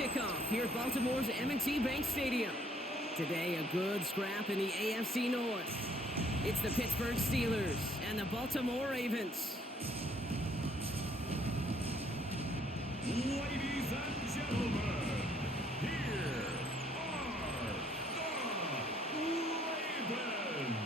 kickoff here at Baltimore's M&T Bank Stadium. Today, a good scrap in the AFC North. It's the Pittsburgh Steelers and the Baltimore Ravens. Ladies and gentlemen, here are the Ravens.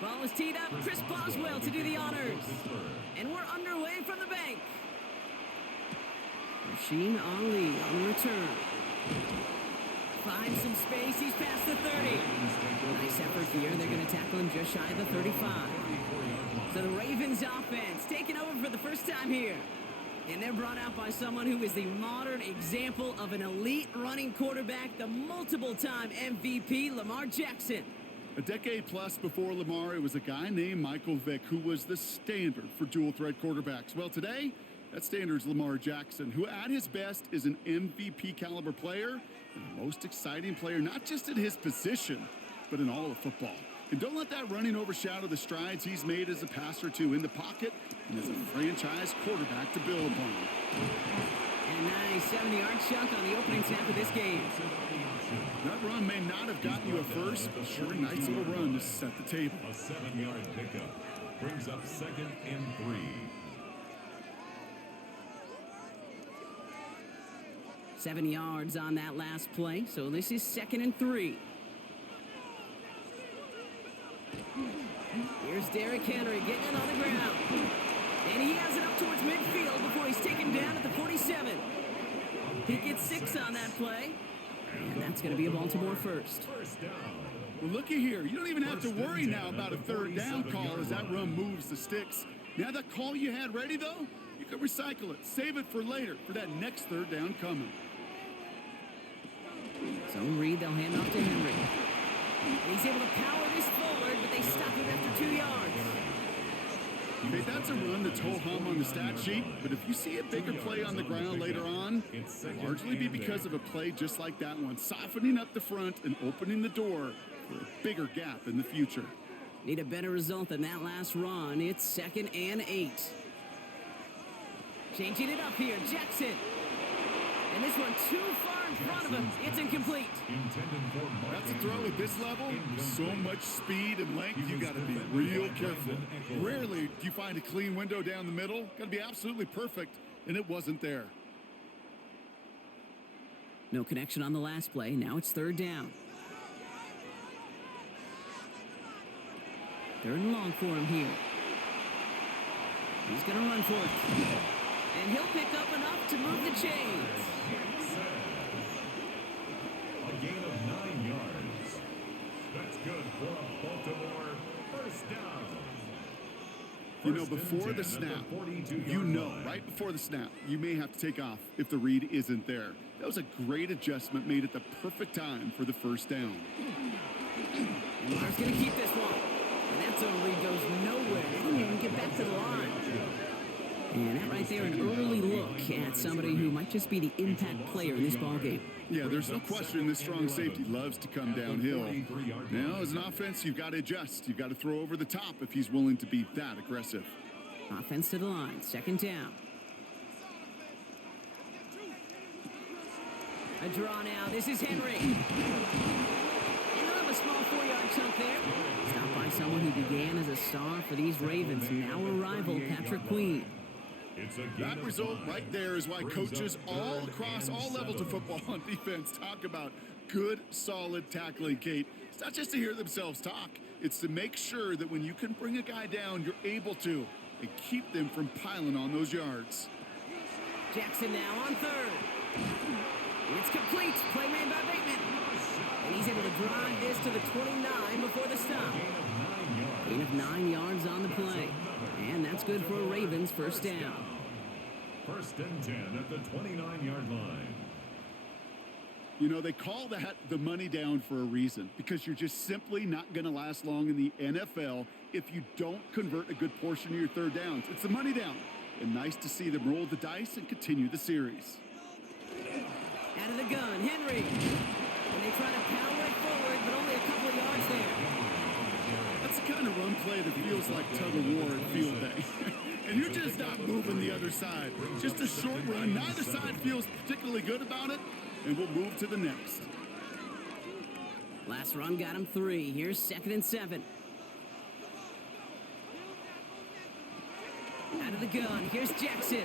Ball is teed up. Chris Boswell to do the honors. And we're underway from the bank. Rasheen Ali on the return. Finds some space. He's past the 30. Nice effort here. They're going to tackle him just shy of the 35. So the Ravens offense taking over for the first time here. And they're brought out by someone who is the modern example of an elite running quarterback, the multiple-time MVP, Lamar Jackson. A decade plus before Lamar, it was a guy named Michael Vick who was the standard for dual-threat quarterbacks. Well, today, that standard is Lamar Jackson, who at his best is an MVP-caliber player and the most exciting player, not just at his position, but in all of football. And don't let that running overshadow the strides he's made as a passer, too, in the pocket and as a franchise quarterback to build upon. And nice 70-yard chunk on the opening snap of this game. That run may not have gotten you a first, but sure, nice little run to set the table. A 7-yard pickup brings up 2nd and 3. Seven yards on that last play, so this is 2nd and 3. Here's Derrick Henry getting it on the ground. And he has it up towards midfield before he's taken down at the 47. He gets 6 on that play. And that's going to be a Baltimore first. Well, looky here. You don't even have to worry now about a third down call as that run moves the sticks. Now that call you had ready, though, you can recycle it. Save it for later for that next third down coming. So Reed, they'll hand off to Henry. And he's able to power this forward, but they stop him after 2 yards. Okay, that's a run that's ho-hum on the stat sheet, but if you see a bigger play on the ground later on, it'll largely be because of a play just like that one, softening up the front and opening the door for a bigger gap in the future. Need a better result than that last run. It's 2nd and 8. Changing it up here, Jackson. And this one too far in front of him. It's incomplete. That's a throw at this level. So much speed and length, you got to be real careful. Rarely do you find a clean window down the middle. Got to be absolutely perfect, and it wasn't there. No connection on the last play. Now it's 3rd down. 3rd and long for him here. He's going to run for it. And he'll pick up enough to move the chains. A gain of 9 yards. That's good for a Baltimore first down. You know, before the snap, right before the snap, you may have to take off if the read isn't there. That was a great adjustment made at the perfect time for the first down. And Lamar's going to keep this one. And that zone read goes nowhere. They didn't even get back to the line. And that right there, an early look at somebody who might just be the impact player in this ballgame. Yeah, there's no question this strong safety loves to come downhill. Now, as an offense, you've got to adjust. You've got to throw over the top if he's willing to be that aggressive. Offense to the line, 2nd down. A draw now. This is Henry. And they'll have a small 4-yard chunk there. Stopped by someone who began as a star for these Ravens, now a rival, Patrick Queen. That result right there is why coaches all across all levels of football on defense talk about good, solid tackling, Kate. It's not just to hear themselves talk. It's to make sure that when you can bring a guy down, you're able to, and keep them from piling on those yards. Jackson now on 3rd. It's complete. Play made by Bateman. And he's able to drive this to the 29 before the stop. Gain of 9 yards on the play. And that's good for a Ravens first down. 1st and 10 at the 29-yard line. You know, they call that the money down for a reason, because you're just simply not going to last long in the NFL if you don't convert a good portion of your third downs. It's the money down. And nice to see them roll the dice and continue the series. Out of the gun, Henry. And they try to power it forward, but only a couple of yards there. That's the kind of run play that feels like tug of war at field day. And you're just not moving the other side. Just a short run. Neither side feels particularly good about it. And we'll move to the next. Last run got him 3. Here's 2nd and 7. Out of the gun. Here's Jackson.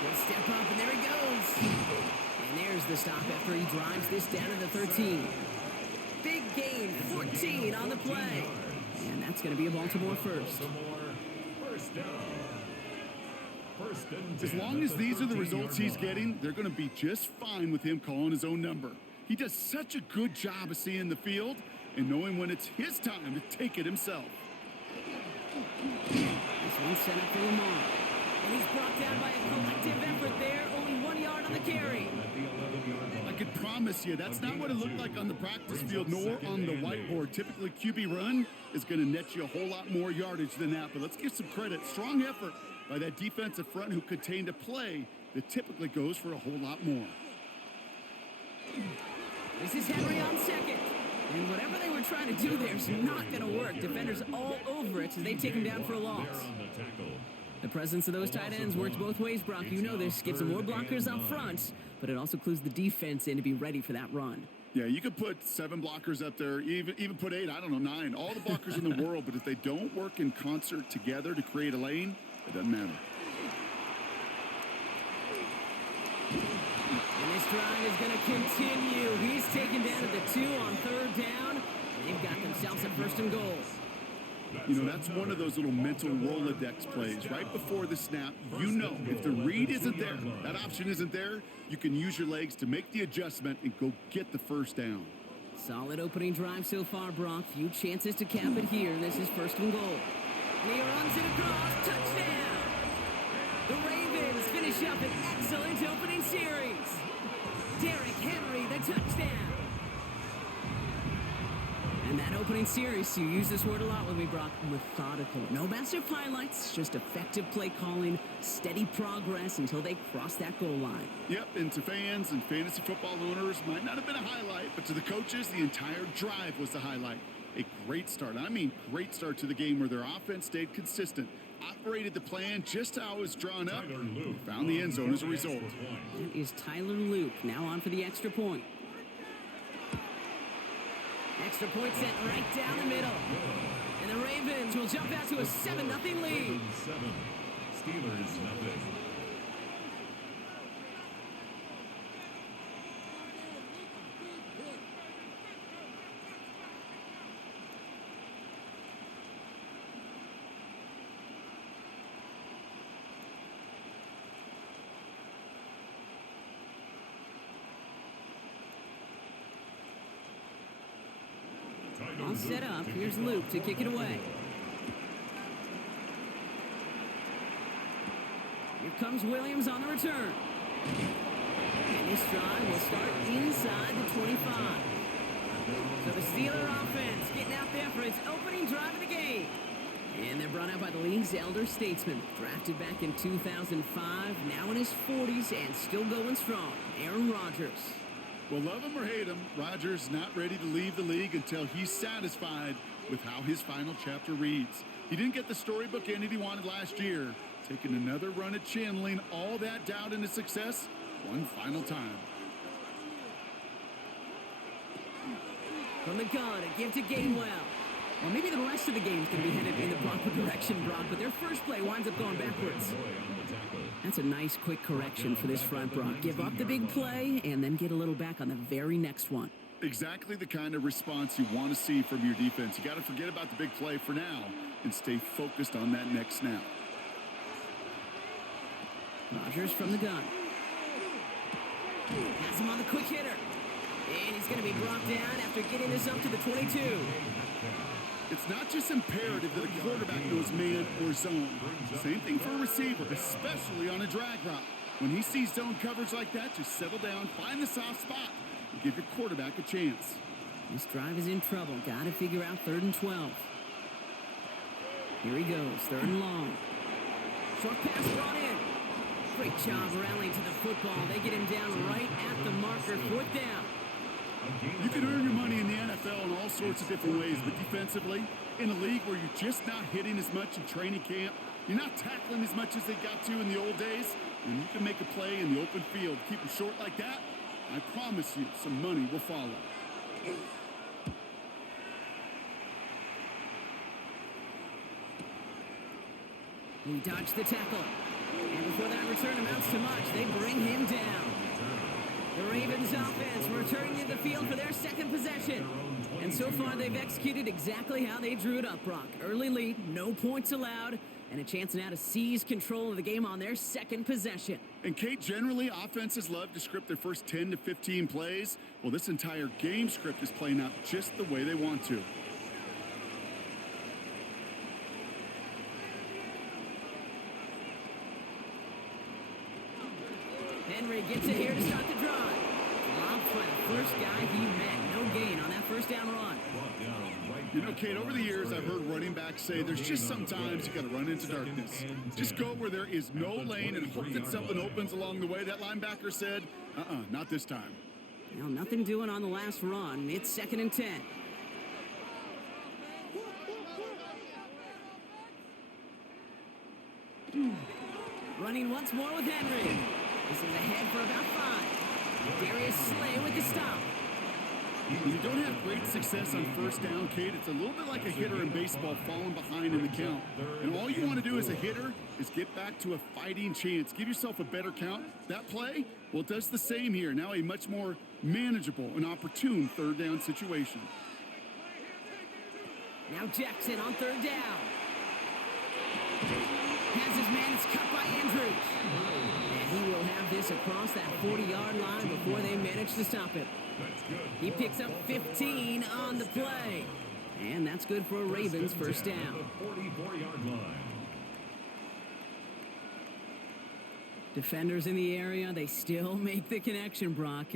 He'll step up, and there he goes. And there's the stop after he drives this down to the 13. Big gain, 14 on the play. And that's going to be a Baltimore first. First down. As long as these are the results he's getting, they're going to be just fine with him calling his own number. He does such a good job of seeing the field and knowing when it's his time to take it himself. This one's set up for Lamar. And he's brought down by a collective effort there. Only 1 yard on the carry. I can promise you, that's not what it looked like on the practice field nor on the whiteboard. Typically, QB run is going to net you a whole lot more yardage than that. But let's give some credit. Strong effort by that defensive front who contained a play that typically goes for a whole lot more. This is Henry on second. And whatever they were trying to do there is not going to work. Defenders all over it as they take him down for a loss. The presence of those tight ends works both ways, Brock. You know this. Gives them more blockers up front, but it also clues the defense in to be ready for that run. Yeah, you could put 7 blockers up there, even put 8, I don't know, 9. All the blockers in the world, but if they don't work in concert together to create a lane, it doesn't matter. And this drive is going to continue. He's taken down at the 2 on 3rd down. They've got themselves a 1st and goal. You know, that's one of those little mental Rolodex plays. Right before the snap, you know if the read isn't there, that option isn't there, you can use your legs to make the adjustment and go get the 1st down. Solid opening drive so far, Brock. Few chances to cap it here. This is 1st and goal. And he runs it across. Touchdown! The Ravens finish up an excellent opening series. Derrick Henry, the touchdown. And that opening series, you use this word a lot with me, Brock, methodical. No massive highlights, just effective play calling, steady progress until they cross that goal line. Yep, and to fans and fantasy football owners, might not have been a highlight, but to the coaches, the entire drive was the highlight. A great start. I mean, great start to the game where their offense stayed consistent, operated the plan just how it was drawn up, and found the end zone as a result. That is Tyler Luke, now on for the extra point. Extra point set right down the middle. And the Ravens will jump out to a 7-0 lead. 7. Steelers nothing. All set up. Here's Luke to kick it away. Here comes Williams on the return. And this drive will start inside the 25. So the Steeler offense getting out there for its opening drive of the game. And they're brought out by the league's elder statesman. Drafted back in 2005, now in his 40s and still going strong. Aaron Rodgers. Well, love him or hate him, Rodgers not ready to leave the league until he's satisfied with how his final chapter reads. He didn't get the storybook ending he wanted last year, taking another run at channeling all that doubt into success one final time. From the gun, a give to Gainwell. Well, maybe the rest of the game's going to be headed in the proper direction, Brock, but their first play winds up going backwards. That's a nice quick correction for this front, Brock. Give up the big play and then get a little back on the very next one. Exactly the kind of response you want to see from your defense. You got to forget about the big play for now and stay focused on that next snap. Rodgers from the gun. Has him on the quick hitter. And he's going to be brought down after getting this up to the 22. It's not just imperative that a quarterback knows man or zone. Same thing for a receiver, especially on a drag route. When he sees zone coverage like that, just settle down, find the soft spot, and give your quarterback a chance. This drive is in trouble. Got to figure out 3rd and 12. Here he goes, 3rd and long. Short pass brought in. Great job rallying to the football. They get him down right at the marker. 4th down. You can earn your money in the NFL in all sorts of different ways, but defensively, in a league where you're just not hitting as much in training camp, you're not tackling as much as they got to in the old days, and you can make a play in the open field. Keep it short like that, I promise you some money will follow. He dodged the tackle. And before that return amounts to much, they bring him down. The Ravens offense returning to the field for their 2nd possession. And so far, they've executed exactly how they drew it up, Brock. Early lead, no points allowed, and a chance now to seize control of the game on their 2nd possession. And Kate, generally, offenses love to script their first 10 to 15 plays. Well, this entire game script is playing out just the way they want to. Henry gets it here to start the drive. Dropped by the first guy he met. No gain on that 1st down run. You know, Kate, over the years, I've heard running backs say there's just sometimes you got to run into darkness. Just go where there is no lane and hope that something opens along the way. That linebacker said, not this time. Now, nothing doing on the last run. It's 2nd and 10. Running once more with Henry. This is ahead for about 5. Darius Slay with the stop. When you don't have great success on 1st down, Kate, it's a little bit like a hitter in baseball falling behind in the count. And all you want to do as a hitter is get back to a fighting chance. Give yourself a better count. That play, well, it does the same here. Now a much more manageable and opportune 3rd down situation. Now Jackson on 3rd down. Has his man, it's cut by Andrews. And he will have this across that 40-yard line before they manage to stop him. He picks up 15 on the play. And that's good for a Ravens 1st down. 44-yard line. Defenders in the area, they still make the connection, Brock.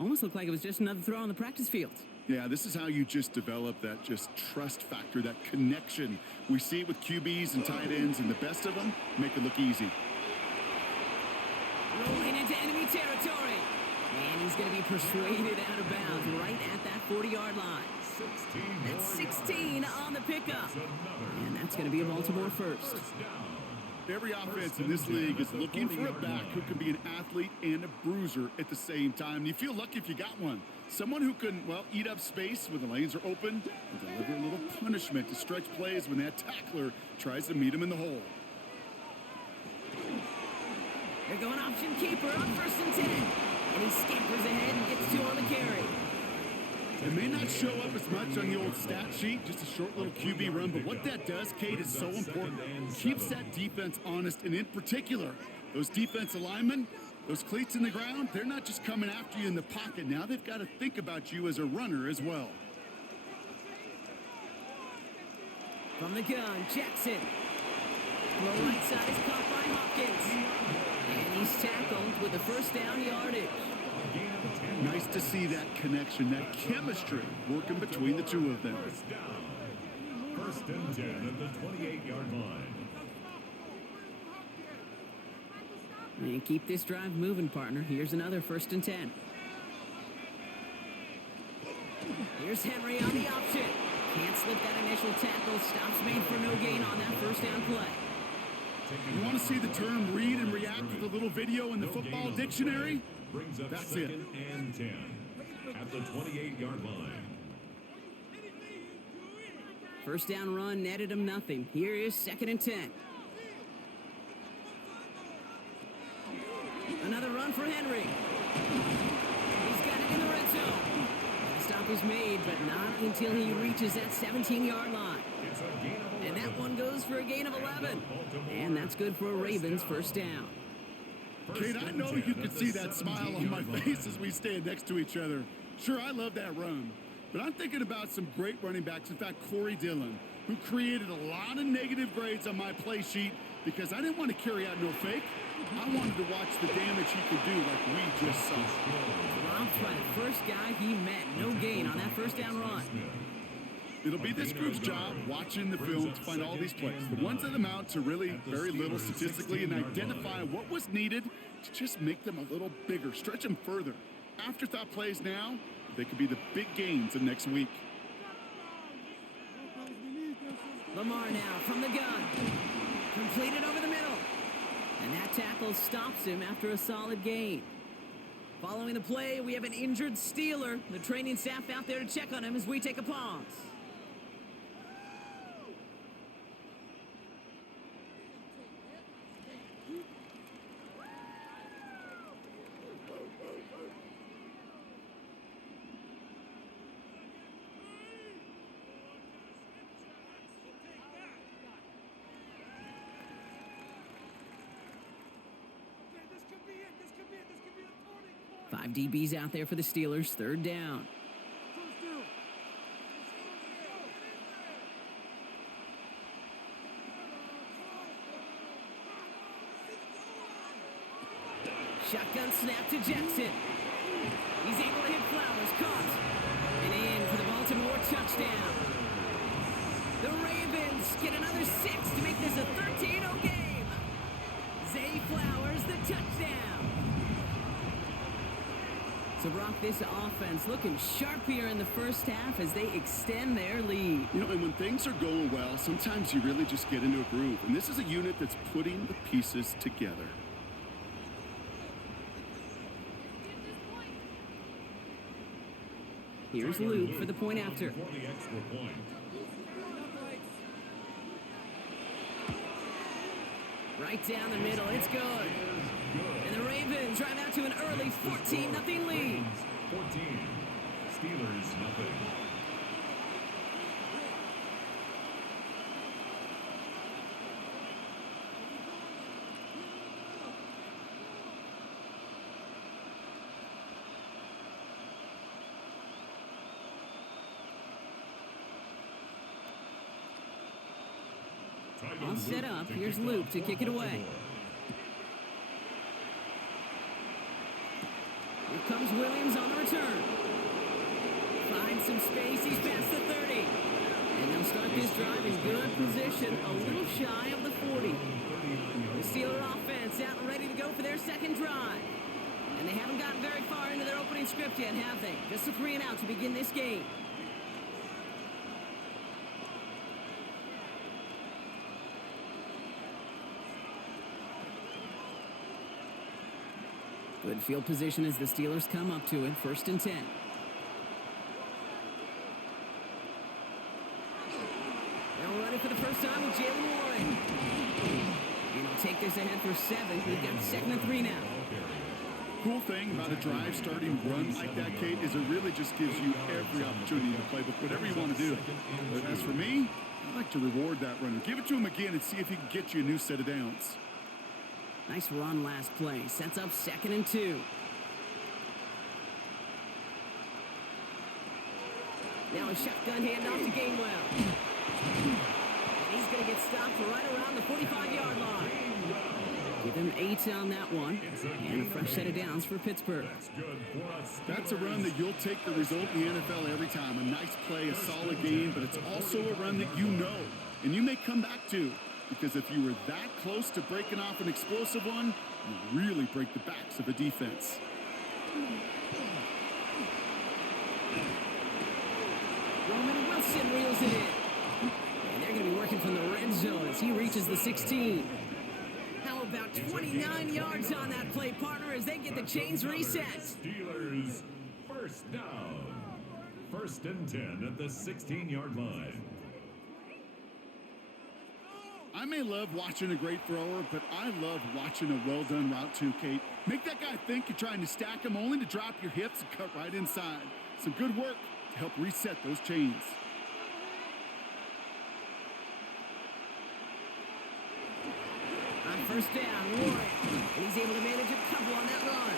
Almost looked like it was just another throw on the practice field. Yeah, this is how you just develop that just trust factor, that connection. We see it with QBs and tight ends, and the best of them make it look easy. Rolling into enemy territory. And he's going to be persuaded out of bounds right at that 40-yard line. That's 16 on the pickup. And that's going to be a Baltimore 1st. Every offense in this league is looking for a back who can be an athlete and a bruiser at the same time. And you feel lucky if you got one. Someone who can, well, eat up space when the lanes are open and deliver a little punishment to stretch plays when that tackler tries to meet him in the hole. They're going option keeper on 1st and 10. And he scampers ahead and gets 2 on the carry. It may not show up as much on the old stat sheet, just a short little QB run, but what that does, Kate, is so important. Keeps that defense honest, and in particular, those defensive linemen, those cleats in the ground, they're not just coming after you in the pocket. Now they've got to think about you as a runner as well. From the gun, Jackson. The right side is caught by Hopkins. And he's tackled with the 1st down yardage. Nice to see that connection, that chemistry working between the two of them. 1st and 10 at the 28-yard line. And keep this drive moving, partner. Here's another 1st and 10. Here's Henry on the option. Can't slip that initial tackle. Stops made for no gain on that 1st down play. You want to see the term read and react with a little video in the football dictionary? That's it. 2nd and 10 at the 28-yard line. 1st down run netted him nothing. Here is 2nd and 10. Another run for Henry. He's got it in the red zone. The stop is made, but not until he reaches that 17-yard line. And that one goes for a gain of 11. And that's good for a Ravens 1st down. Kate, I know you can see that smile on my face as we stand next to each other. Sure, I love that run. But I'm thinking about some great running backs. In fact, Corey Dillon, who created a lot of negative grades on my play sheet because I didn't want to carry out no fake. I wanted to watch the damage he could do like we just saw. Dropped by the first guy he met. No gain on that first down run. It'll be this group's job watching the film to find all these plays. The ones that amount to really very little statistically and identify what was needed to just make them a little bigger, stretch them further. Afterthought plays now, they could be the big gains of next week. Lamar now from the gun. Completed over the middle. And that tackle stops him after a solid gain. Following the play, we have an injured Steeler. The training staff out there to check on him as we take a pause. Five DBs out there for the Steelers. Third down. Shotgun snap to Jackson. He's able to hit Flowers. Caught. And in for the Baltimore touchdown. The Ravens get another 6 to make this a 13-0 game. Zay Flowers, the touchdown. So, Brock, this offense looking sharp here in the first half as they extend their lead. You know, and when things are going well, sometimes you really just get into a groove. And this is a unit that's putting the pieces together. Here's Luke for the point after. Right down the middle, it's good. And the Ravens drive out to an early 14-0 lead. 14. Steelers nothing. All set up. Here's Luke to kick it away. Here comes Williams on the return. Finds some space. He's past the 30. And they'll start this drive in good position, a little shy of the 40. The Steeler offense out and ready to go for their second drive. And they haven't gotten very far into their opening script yet, have they? Just a 3-and-out to begin this game. Good field position as the Steelers come up to it. 1st and 10. They'll run it for the first time with Jalen Warren. And he'll take this ahead for 7. We've got 2nd and 3 now. Cool thing about a drive starting run like that, Kate, is it really just gives you every opportunity to play with whatever you want to do. But as for me, I like to reward that runner. Give it to him again and see if he can get you a new set of downs. Nice run last play. Sets up 2nd and 2. Now a shotgun handoff to Gainwell. And he's going to get stopped right around the 45-yard line. Give him 8 on that one. And a fresh set of downs for Pittsburgh. That's a run that you'll take the result in the NFL every time. A nice play, a solid game, but it's also a run that you know and you may come back to. Because if you were that close to breaking off an explosive one, you really break the backs of a defense. Roman Wilson reels it in. And they're going to be working from the red zone as he reaches the 16. How about 29 yards on that play, partner, as they get the chains reset? Steelers first down. 1st and 10 at the 16-yard line. I may love watching a great thrower, but I love watching a well-done route too, Kate. Make that guy think you're trying to stack him only to drop your hips and cut right inside. Some good work to help reset those chains. On First down, Warren. And he's able to manage a couple on that run.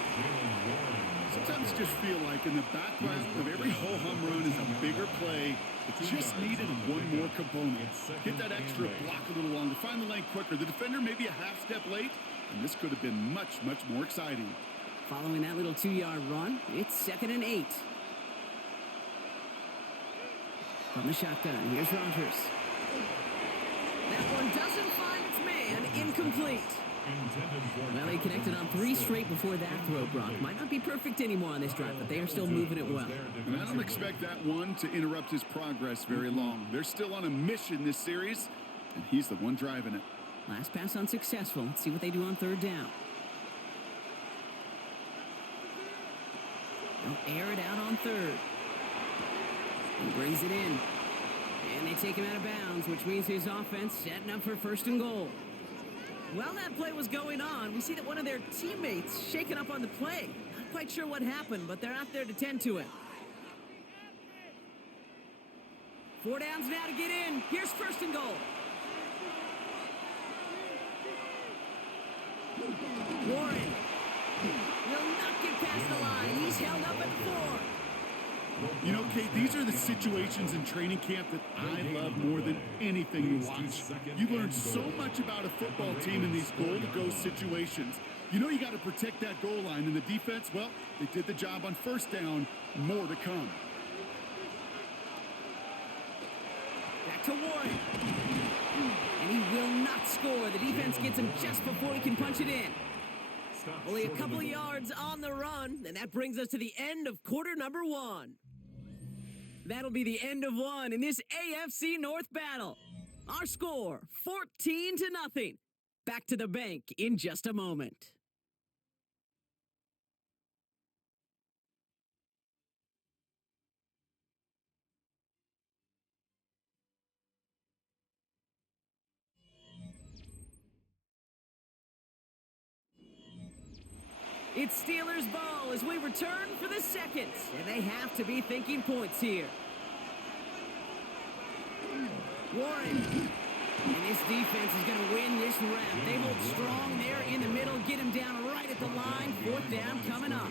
Sometimes just feel like in the background of every ho-hum run is a bigger play. It just needed one more component. Get that extra block a little longer. Find the lane quicker. The defender may be a half step late, and this could have been much, much more exciting. Following that little 2-yard run, it's 2nd and 8. From the shotgun, here's Rodgers. That one doesn't find its man. Incomplete. Well, he connected on 3 straight before that throw, Brock. Might not be perfect anymore on this drive, but they are still moving it well. And I don't expect that one to interrupt his progress very long. They're still on a mission this series, and he's the one driving it. Last pass unsuccessful. Let's see what they do on 3rd down. They'll air it out on 3rd. He brings it in. And they take him out of bounds, which means his offense setting up for 1st and goal. While that play was going on, we see that one of their teammates shaken up on the play. Not quite sure what happened, but they're out there to tend to it. 4 downs now to get in. Here's 1st and goal. Warren will not get past the line. He's held up at 4. You know, Kate, these are the situations in training camp that I love more than anything to watch. You learn so much about a football team in these goal-to-go situations. You know you got to protect that goal line, and the defense, well, they did the job on 1st down. More to come. Back to Warren. And he will not score. The defense gets him just before he can punch it in. Only a couple of yards on the run, and that brings us to the end of quarter number 1. That'll be the end of 1 in this AFC North battle. Our score, 14-0. Back to the bank in just a moment. It's Steelers ball as we return for the 2nd. And they have to be thinking points here. Warren. And this defense is going to win this round. They hold strong there in the middle. Get him down right at the line. 4th down coming up.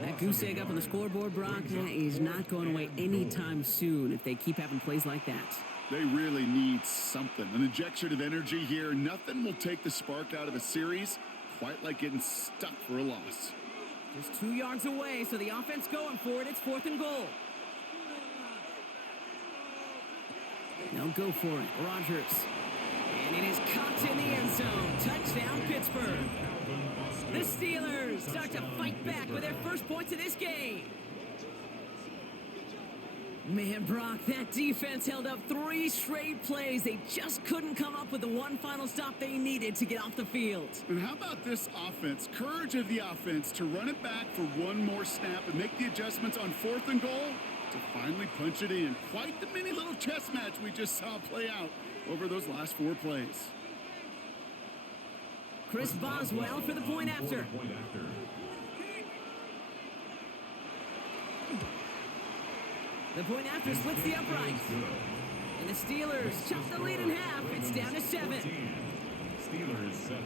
That goose egg up on the scoreboard, Brock, is not going away anytime soon if they keep having plays like that. They really need something. An injection of energy here. Nothing will take the spark out of a series quite like getting stuck for a loss. Just 2 yards away, so the offense going for it. It's 4th and goal. They'll go for it. Rodgers. And it is caught in the end zone. Touchdown, Pittsburgh. The Steelers start to fight back with their first points of this game. Man, Brock, that defense held up 3 straight plays. They just couldn't come up with the one final stop they needed to get off the field. And how about this offense? Courage of the offense to run it back for one more snap and make the adjustments on 4th and goal to finally punch it in. Quite the mini little chess match we just saw play out over those last 4 plays. Chris Boswell for the point after. The point after splits the uprights. And the Steelers chop the lead in half. It's down to 7. Steelers 7.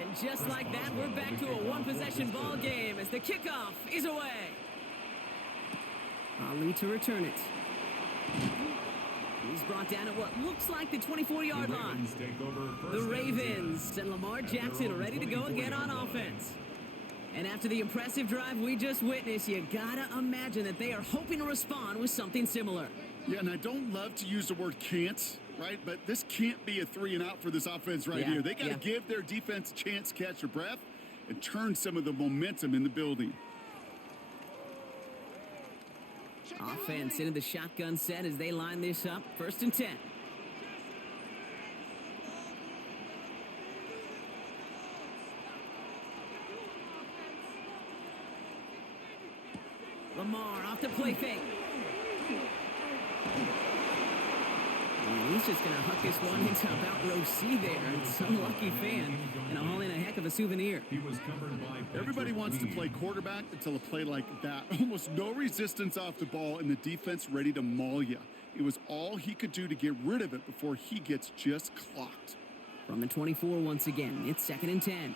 And just like that, we're back to a one-possession ball game as the kickoff is away. Ali to return it. He's brought down at what looks like the 24-yard line. The Ravens and Lamar Jackson are ready to go again on offense. And after the impressive drive we just witnessed, you gotta imagine that they are hoping to respond with something similar. Yeah, and I don't love to use the word can't, right? But this can't be a 3-and-out for this offense right here. They got to give their defense a chance to catch their breath and turn some of the momentum in the building. Offense into the shotgun set as they line this up. 1st and 10. Lamar off the play fake. And he's just going to huck this one into about row C there. And some lucky fan and haul in a heck of a souvenir. He was covered by Everybody wants to play quarterback until a play like that. Almost no resistance off the ball and the defense ready to maul you. It was all he could do to get rid of it before he gets just clocked. From the 24 once again, it's 2nd and 10.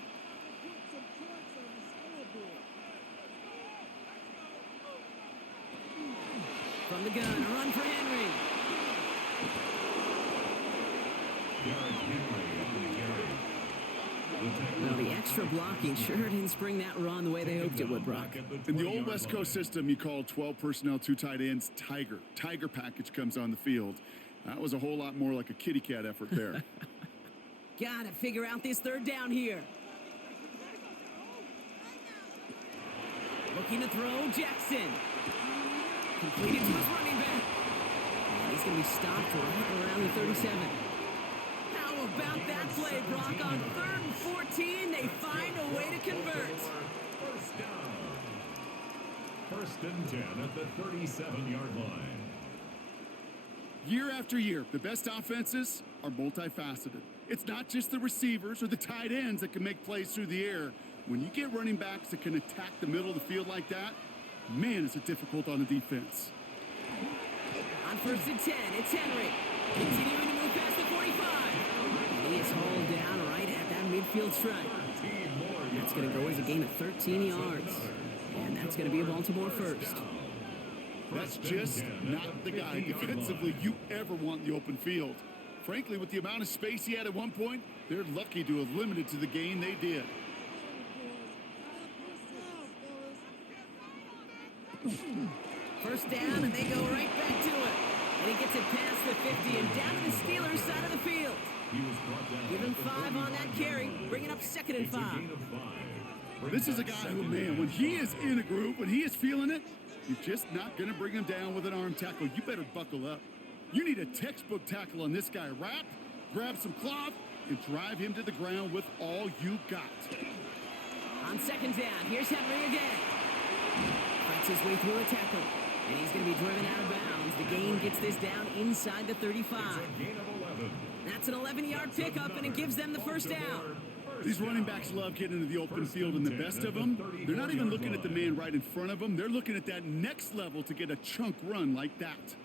From the gun, a run for Henry. Well, the extra blocking sure didn't spring that run the way they hoped it would, Brock. In the old West Coast system, you call 12 personnel, 2 tight ends, Tiger. Tiger package comes on the field. That was a whole lot more like a kitty cat effort there. Gotta figure out this 3rd down here. Looking to throw, Jackson. Completed to his running back. And he's going to be stopped right around the 37. How about that play, Brock? On 3rd and 14, they find a way to convert. First down. 1st and 10 at the 37-yard line. Year after year, the best offenses are multifaceted. It's not just the receivers or the tight ends that can make plays through the air. When you get running backs that can attack the middle of the field like that, man, is it difficult on the defense. On 1st and 10, it's Henry. Continuing to move past the 45. He is hauled down right at that midfield stripe. That's going to go as a gain of 13 yards. And that's going to be a Baltimore first. That's just not the guy defensively you ever want in the open field. Frankly, with the amount of space he had at one point, they're lucky to have limited to the gain they did. First down, and they go right back to it. And he gets it past the 50 and down to the Steelers side of the field. Give him 5 on that carry, bringing up 2nd and 5. This is a guy who, man, when he is in a groove, when he is feeling it, you're just not going to bring him down with an arm tackle. You better buckle up. You need a textbook tackle on this guy. Wrap, grab some cloth, and drive him to the ground with all you got. On 2nd down, here's Henry again. Fights his way through a tackle, and he's going to be driven out of bounds. The gain gets this down inside the 35. That's an 11-yard pickup, and it gives them the first down. These running backs love getting into the open field, and the best of them, they're not even looking at the man right in front of them. They're looking at that next level to get a chunk run like that.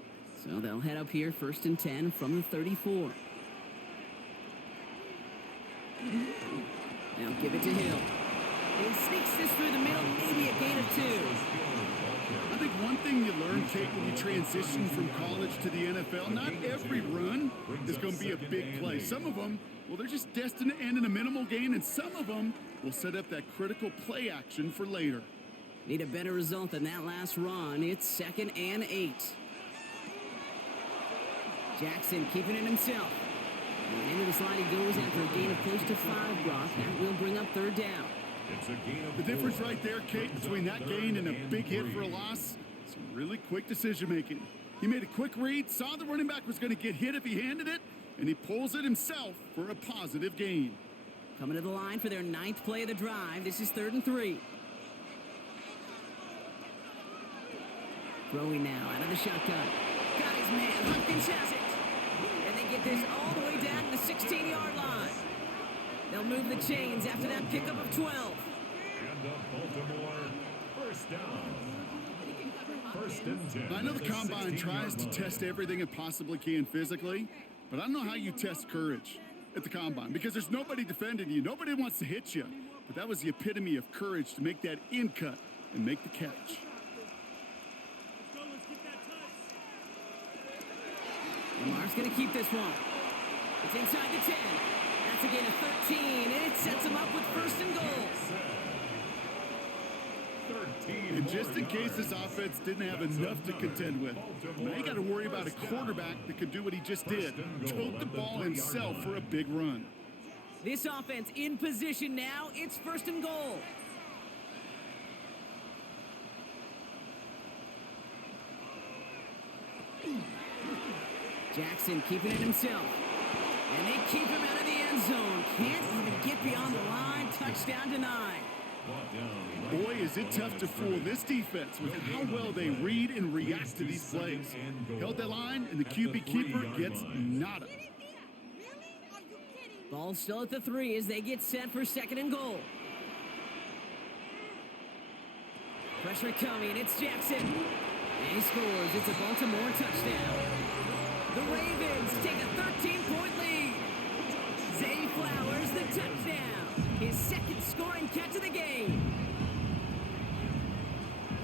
So they'll head up here 1st and 10 from the 34. Now give it to Hill. And he sneaks this through the middle, maybe a gain of 2. I think one thing you learn, Kate, when you transition from college to the NFL, not every run is going to be a big play. Some of them, well, they're just destined to end in a minimal gain, and some of them will set up that critical play action for later. Need a better result than that last run. It's 2nd and 8. Jackson keeping it himself. And into the slide he goes after a gain of close to 5, Brock. That will bring up 3rd down. The difference right there, Kate, between that gain and a big hit for a loss, some really quick decision-making. He made a quick read, saw the running back was going to get hit if he handed it, and he pulls it himself for a positive gain. Coming to the line for their 9th play of the drive. This is 3rd and 3. Throwing now out of the shotgun. Got his man. Hopkins has it. And they get this all the way down to the 16-yard line. They'll move the chains after that pickup of 12. And the Baltimore first down. 1st and 10. I know the combine tries to test everything it possibly can physically, but I don't know how you test courage at the combine because there's nobody defending you. Nobody wants to hit you. But that was the epitome of courage to make that in cut and make the catch. Lamar's going to keep this one. It's inside the 10. That's a gain of 13, and it sets him up with 1st and goal. And just in case this offense didn't have enough to contend with, now you got to worry about a quarterback that could do what he just did, tote the ball himself for a big run. This offense in position now. It's 1st and goal. Jackson keeping it himself. And they keep him out of the end zone. Can't even get beyond the line. Touchdown denied. Brought down. Boy, is it tough to fool this defense with how well they read and react to these plays. Held that line, and the QB keeper gets nada. Ball still at the 3 as they get set for 2nd and goal. Pressure coming, it's Jackson. And he scores, it's a Baltimore touchdown. The Ravens take a 13-point lead. Zay Flowers, the touchdown. His 2nd scoring catch of the game.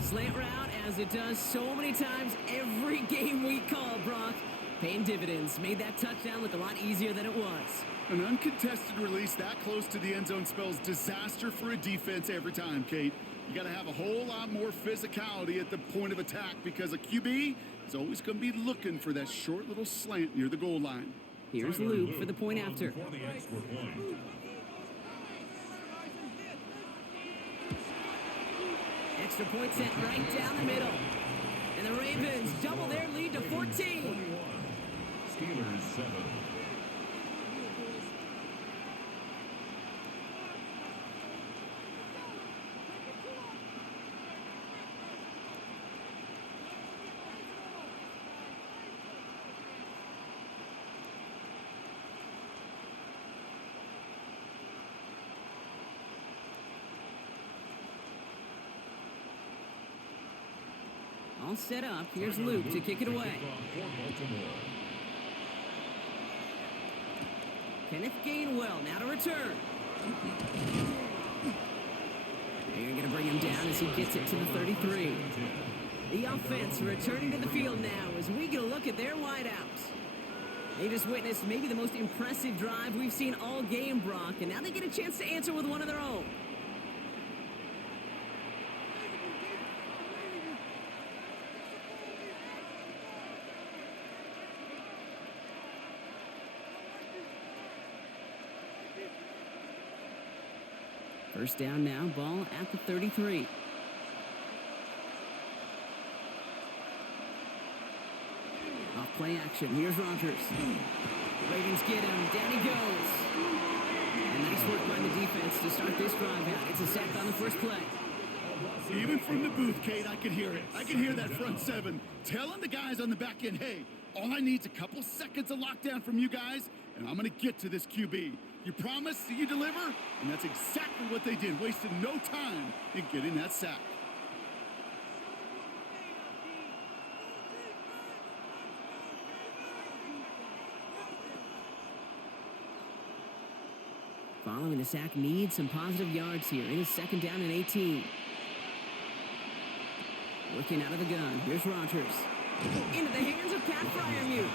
Slant route, as it does so many times every game we call, Brock. Paying dividends, made that touchdown look a lot easier than it was. An uncontested release that close to the end zone spells disaster for a defense every time, Kate. You got to have a whole lot more physicality at the point of attack because a QB is always going to be looking for that short little slant near the goal line. Here's Luke for the point after. For the extra point. Extra point sent right down the middle. And the Ravens double their lead to 14. 21. Steelers 7. All set up. Here's Luke to kick it away. Kenneth Gainwell now to return. They're going to bring him down as he gets it to the 33. The offense returning to the field now as we get a look at their wideouts. They just witnessed maybe the most impressive drive we've seen all game, Brock, and now they get a chance to answer with one of their own. First down now, ball at the 33. Off play action, here's Rodgers. Ravens get him, down he goes. And nice work by the defense to start this drive out. It's a sack on the first play. Even from the booth, Kate, I could hear it. I could hear that front 7 telling the guys on the back end, hey, all I need is a couple seconds of lockdown from you guys, and I'm going to get to this QB. You promise, you deliver, and that's exactly what they did, wasted no time in getting that sack. Following the sack needs some positive yards here. It is 2nd down and 18. Working out of the gun. Here's Rodgers. Into the hands of Pat Freiermuth.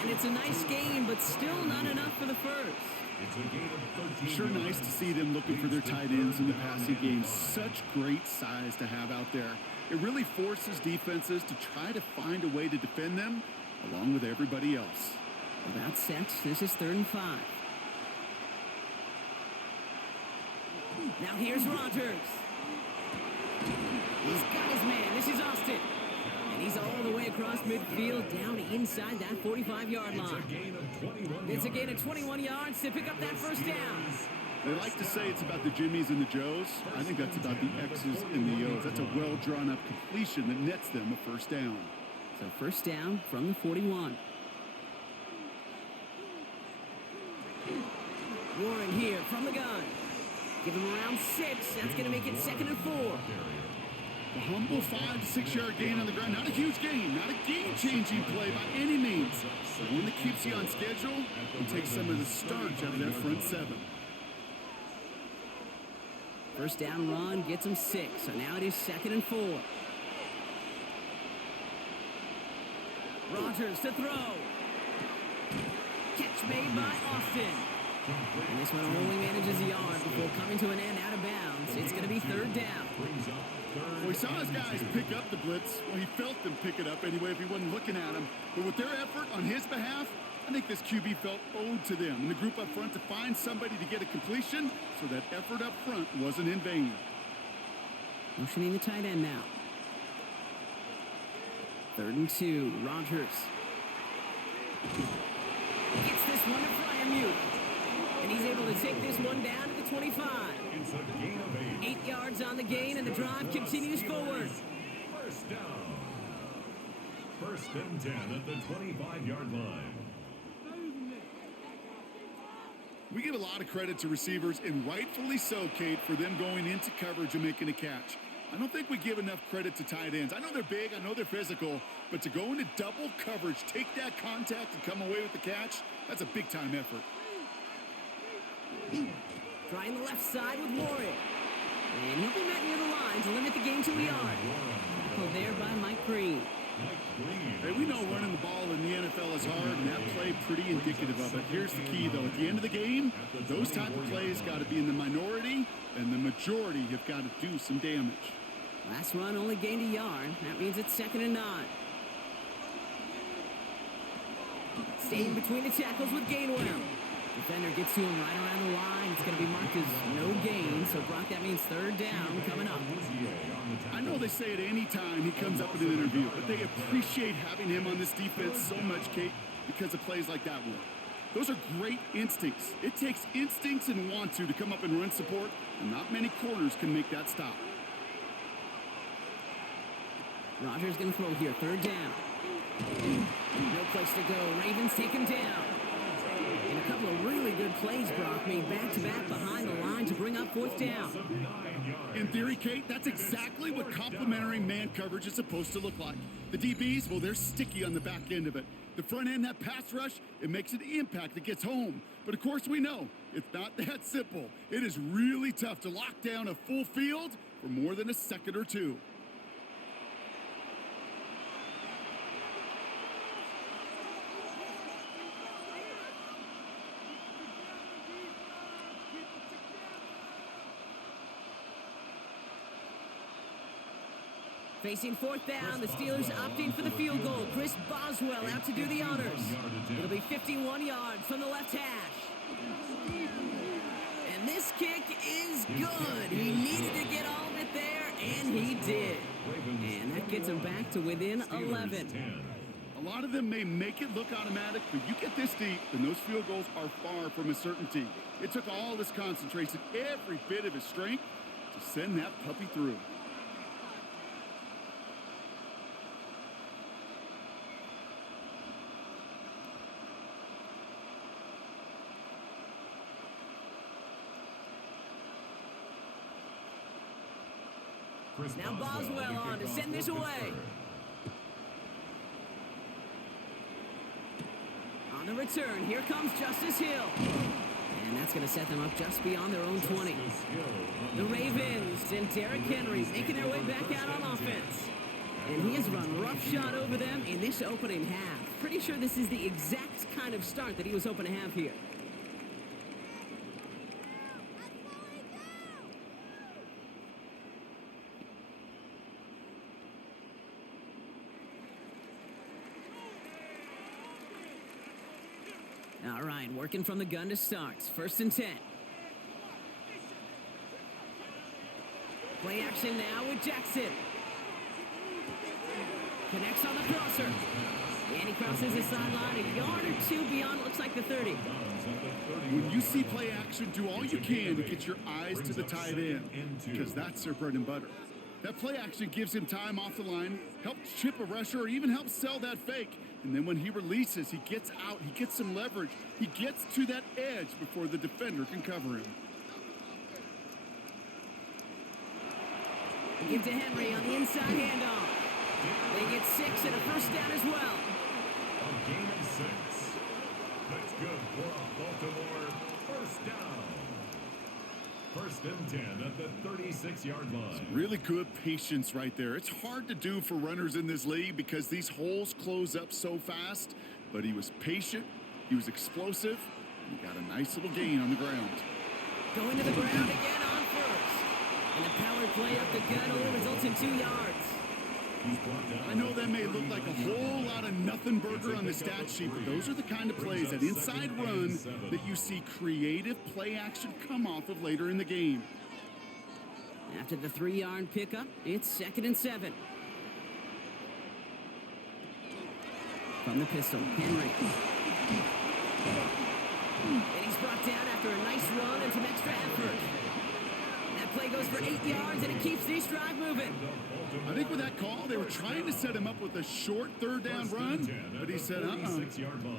And it's a nice gain, but still not enough for the first. It's a gain of 13. Sure nice to see them looking for their tight ends in the passing game. Such great size to have out there. It really forces defenses to try to find a way to defend them along with everybody else. Without sets, this is 3rd and 5. Now here's Rodgers. He's got his man. This is Austin. And he's all the way across midfield down inside that 45-yard line. It's a gain of 21 yards to pick up that first down. They like to say it's about the Jimmies and the Joes. I think that's about the X's and the O's. That's a well-drawn-up completion that nets them a first down. So first down from the 41. Warren here from the gun. Give him around 6. That's going to make it 2nd and 4. A humble 5 to 6 yard gain on the ground. Not a huge gain, not a game-changing play by any means. But one that keeps you on schedule and takes some of the starch out of that front 7. First down run gets him 6. So now it is 2nd and 4. Rodgers to throw. Catch made by Austin. And this one only manages a yard before coming to an end out of bounds. It's going to be 3rd down. Well, he saw his guys pick up the blitz. Well, he felt them pick it up anyway if he wasn't looking at him. But with their effort on his behalf, I think this QB felt owed to them and the group up front to find somebody to get a completion so that effort up front wasn't in vain. Motioning the tight end now. 3rd and 2. Rodgers. Gets this one to Freiermuth. And he's able to take this one down to the 25. It's a gain of 8. 8 yards on the gain, and the drive continues forward. First down. First and 10 at the 25-yard line. We give a lot of credit to receivers, and rightfully so, Kate, for them going into coverage and making a catch. I don't think we give enough credit to tight ends. I know they're big, I know they're physical, but to go into double coverage, take that contact, and come away with the catch, that's a big-time effort. Trying the left side with Warren. And he'll be met near the line to limit the gain to a yard. Tackled there by Mike Green. Hey, we know running the ball in the NFL is hard, and that play pretty indicative of it. Here's the key, though. At the end of the game, those type of plays got to be in the minority, and the majority have got to do some damage. Last run only gained a yard. That means it's 2nd and 9. Staying between the tackles with Gainwell. Defender gets to him right around the line. It's going to be marked as no gain. So, Brock, that means 3rd down coming up. I know they say it any time he comes up in an interview, but they appreciate having him on this defense so much, Kate, because of plays like that one. Those are great instincts. It takes instincts and want to come up and run support, and not many corners can make that stop. Rodgers going to throw here. 3rd down. No place to go. Ravens take him down. And a couple of really good plays, Brock, made back-to-back behind the line to bring up 4th down. In theory, Kate, that's exactly what complementary man coverage is supposed to look like. The DBs, well, they're sticky on the back end of it. The front end, that pass rush, it makes an impact that gets home. But, of course, we know it's not that simple. It is really tough to lock down a full field for more than a second or two. Facing 4th down, the Steelers opting for the field goal. Chris Boswell out to do the honors. It'll be 51 yards from the left hash. And this kick is good. He needed to get all of it there, and he did. And that gets him back to within 11. A lot of them may make it look automatic, but you get this deep, and those field goals are far from a certainty. It took all his concentration, every bit of his strength, to send that puppy through. Now Boswell on to send this away. On the return, here comes Justice Hill. And that's going to set them up just beyond their own 20. The Ravens and Derrick Henry making their way back out on offense. And he has run roughshod over them in this opening half. Pretty sure this is the exact kind of start that he was hoping to have here. All right, working from the gun to start. 1st and 10. Play action now with Jackson. Connects on the crosser. And he crosses the sideline a yard or two beyond, looks like the 30. When you see play action, do all you can to get your eyes to the tight end, because that's their bread and butter. That play action gives him time off the line, helps chip a rusher, or even helps sell that fake. And then when he releases, he gets out, he gets some leverage. He gets to that edge before the defender can cover him. They give to Henry on the inside handoff. They get 6 and a 1st down as well. A gain of 6. That's good for a Baltimore 1st down. 1st and 10 at the 36-yard line. Really good patience right there. It's hard to do for runners in this league because these holes close up so fast. But he was patient, he was explosive, and he got a nice little gain on the ground. Going to the ground again on 1st. And the power play up the gut only results in 2 yards. I know that may look like a whole lot of nothing burger on the stat sheet, but those are the kind of plays, that inside run, that you see creative play action come off of later in the game. After the 3-yard pickup, it's 2nd and 7. From the pistol, Henry. And he's brought down after a nice run and some extra effort. That play goes for 8 yards, and it keeps this drive moving. I think with that call, they were trying to set him up with a short third down run, but he said,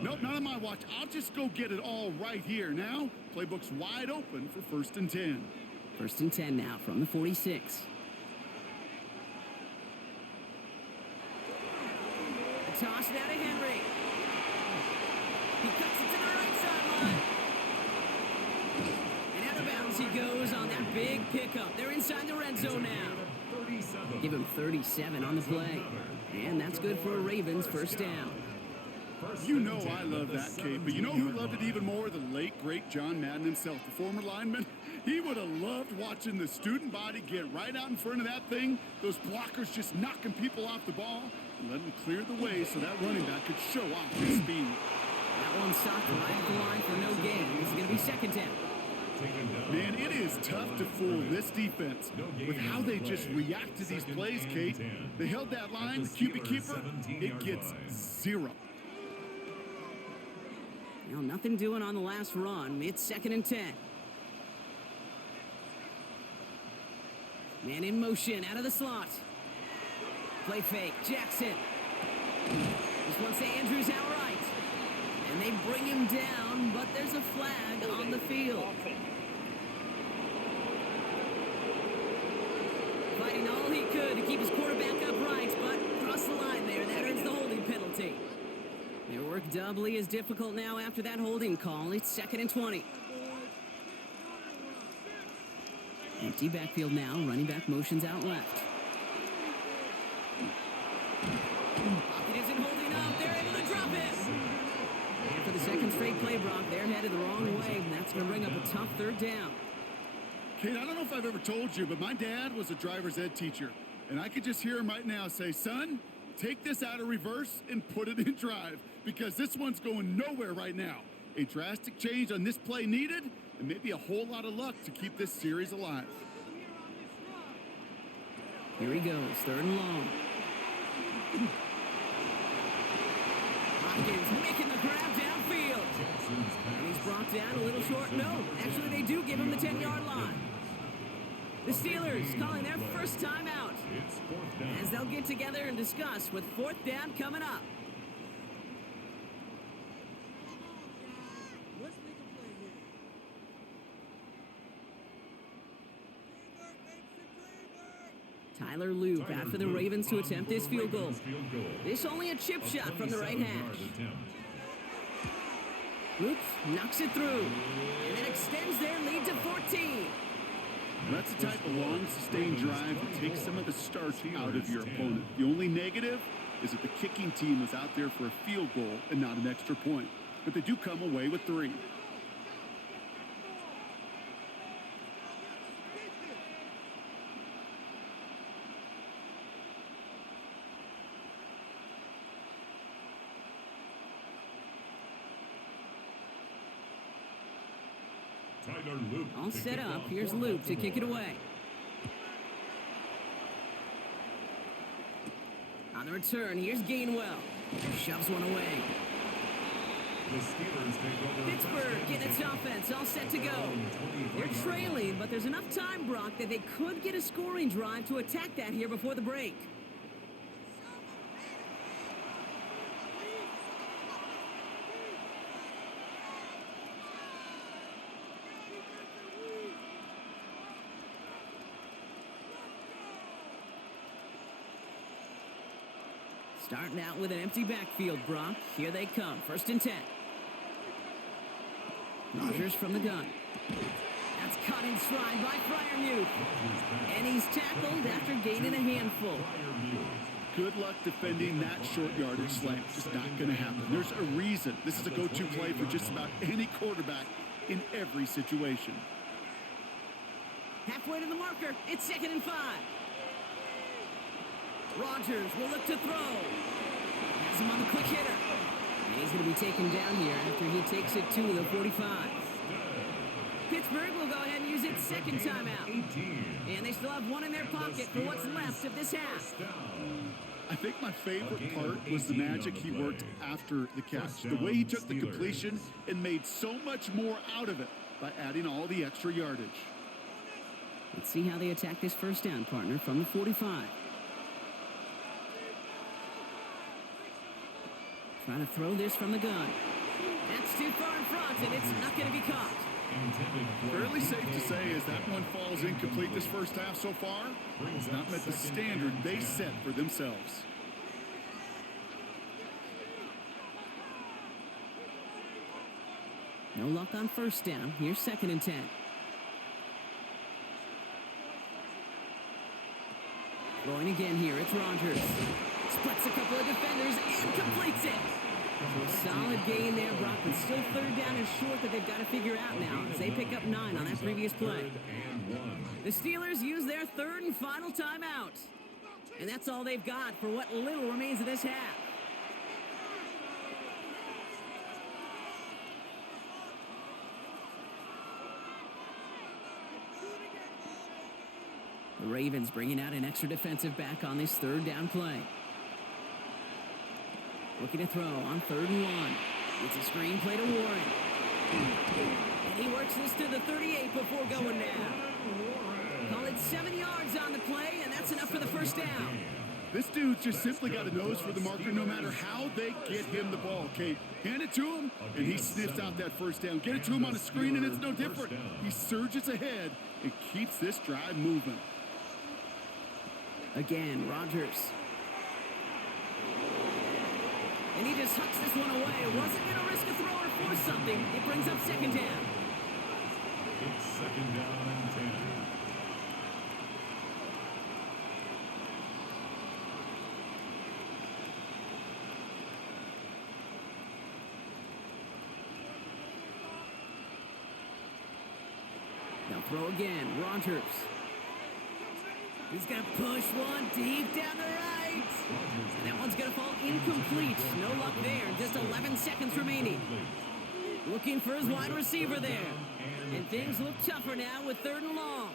nope, not on my watch. I'll just go get it all right here. Now, playbook's wide open for 1st and 10. 1st and 10 now from the 46. A toss now to Henry. He cuts it to the right sideline. And out of bounds he goes on that big pickup. They're inside the red zone now. Give him 37 on the play. And that's good for a Ravens 1st down. You know I love that, Kate, but you know who loved it even more? The late, great John Madden himself, the former lineman. He would have loved watching the student body get right out in front of that thing, those blockers just knocking people off the ball, and let them clear the way so that running back could show off his speed. That one stopped right at the line for no gain. This is going to be 2nd down. Man, it is tough to fool this defense with how they just react to these plays, Kate. They held that line, the QB keeper, it gets 0. Well, nothing doing on the last run. It's 2nd and 10. Man in motion, out of the slot. Play fake, Jackson. This one's to Andrews outright. And they bring him down, but there's a flag on the field. Fighting all he could to keep his quarterback upright, but crossed the line there. That earns the holding penalty. Their work doubly is difficult now after that holding call. It's 2nd and 20. Empty backfield now. Running back motions out left. Pocket isn't holding up. They're able to drop it. And for the 2nd straight play, Brock, they're headed the wrong way. And that's going to bring up a tough 3rd down. Kate, I don't know if I've ever told you, but my dad was a driver's ed teacher. And I could just hear him right now say, son, take this out of reverse and put it in drive, because this one's going nowhere right now. A drastic change on this play needed, and maybe a whole lot of luck to keep this series alive. Here he goes, 3rd and long. Hopkins making the grab downfield. And he's brought down a little short. No, actually they do give him the 10-yard line. The Steelers calling their first time out, as they'll get together and discuss with 4th down coming up. Tyler Loop out for the Ravens to attempt this field goal. This only a chip shot from the right hash. Loop knocks it through, and then extends their lead to 14. That's the type of long, sustained drive that takes some of the starch out of your opponent. The only negative is that the kicking team was out there for a field goal and not an extra point. But they do come away with 3. All set up. Here's Loop to kick it away. On the return, here's Gainwell. Shoves one away. Pittsburgh getting its offense all set to go. They're trailing, but there's enough time, Brock, that they could get a scoring drive to attack that here before the break. Starting out with an empty backfield, Brock. Here they come. 1st and 10. Rodgers from the gun. That's caught in stride by Freiermuth. And he's tackled after gaining a handful. Good luck defending that short yardage slant. Just not going to happen. There's a reason. This is a go-to play for just about any quarterback in every situation. Halfway to the marker. It's 2nd and 5. Rodgers will look to throw. Has him on the quick hitter. And he's going to be taken down here after he takes it to the 45. Pittsburgh will go ahead and use its 2nd timeout. And they still have one in their pocket for what's left of this half. I think my favorite part was the magic he worked after the catch. The way he took the completion and made so much more out of it by adding all the extra yardage. Let's see how they attack this first down, partner, from the 45. Trying to throw this from the gun. That's too far in front, and it's not going to be caught. Fairly safe to say as that one falls incomplete this first half so far, it's not met the standard they set for themselves. No luck on first down. Here's 2nd and 10. Throwing again here, it's Rodgers. Splits a couple of defenders and completes it. So a solid gain there, Brock, but still 3rd down and short that they've got to figure out now as they pick up 9 on that previous play. The Steelers use their 3rd and final timeout. And that's all they've got for what little remains of this half. The Ravens bringing out an extra defensive back on this 3rd down play. Looking to throw on 3rd and 1. It's a screen play to Warren. And he works this to the 38 before going down. Call it 7 yards on the play, and that's enough for the first down. This dude just simply got a nose for the marker no matter how they get him the ball, Kate. Hand it to him, and he sniffs out that first down. Get it to him on a screen, and it's no different. He surges ahead and keeps this drive moving. Again, Rodgers. And he just hucks this one away. Wasn't going to risk a throw or force something. It brings up 2nd down. It's 2nd down and 10. Now throw again, Rodgers. He's going to push one deep down the right. And that one's going to fall incomplete. No luck there. Just 11 seconds remaining. Looking for his wide receiver there. And things look tougher now with 3rd and long.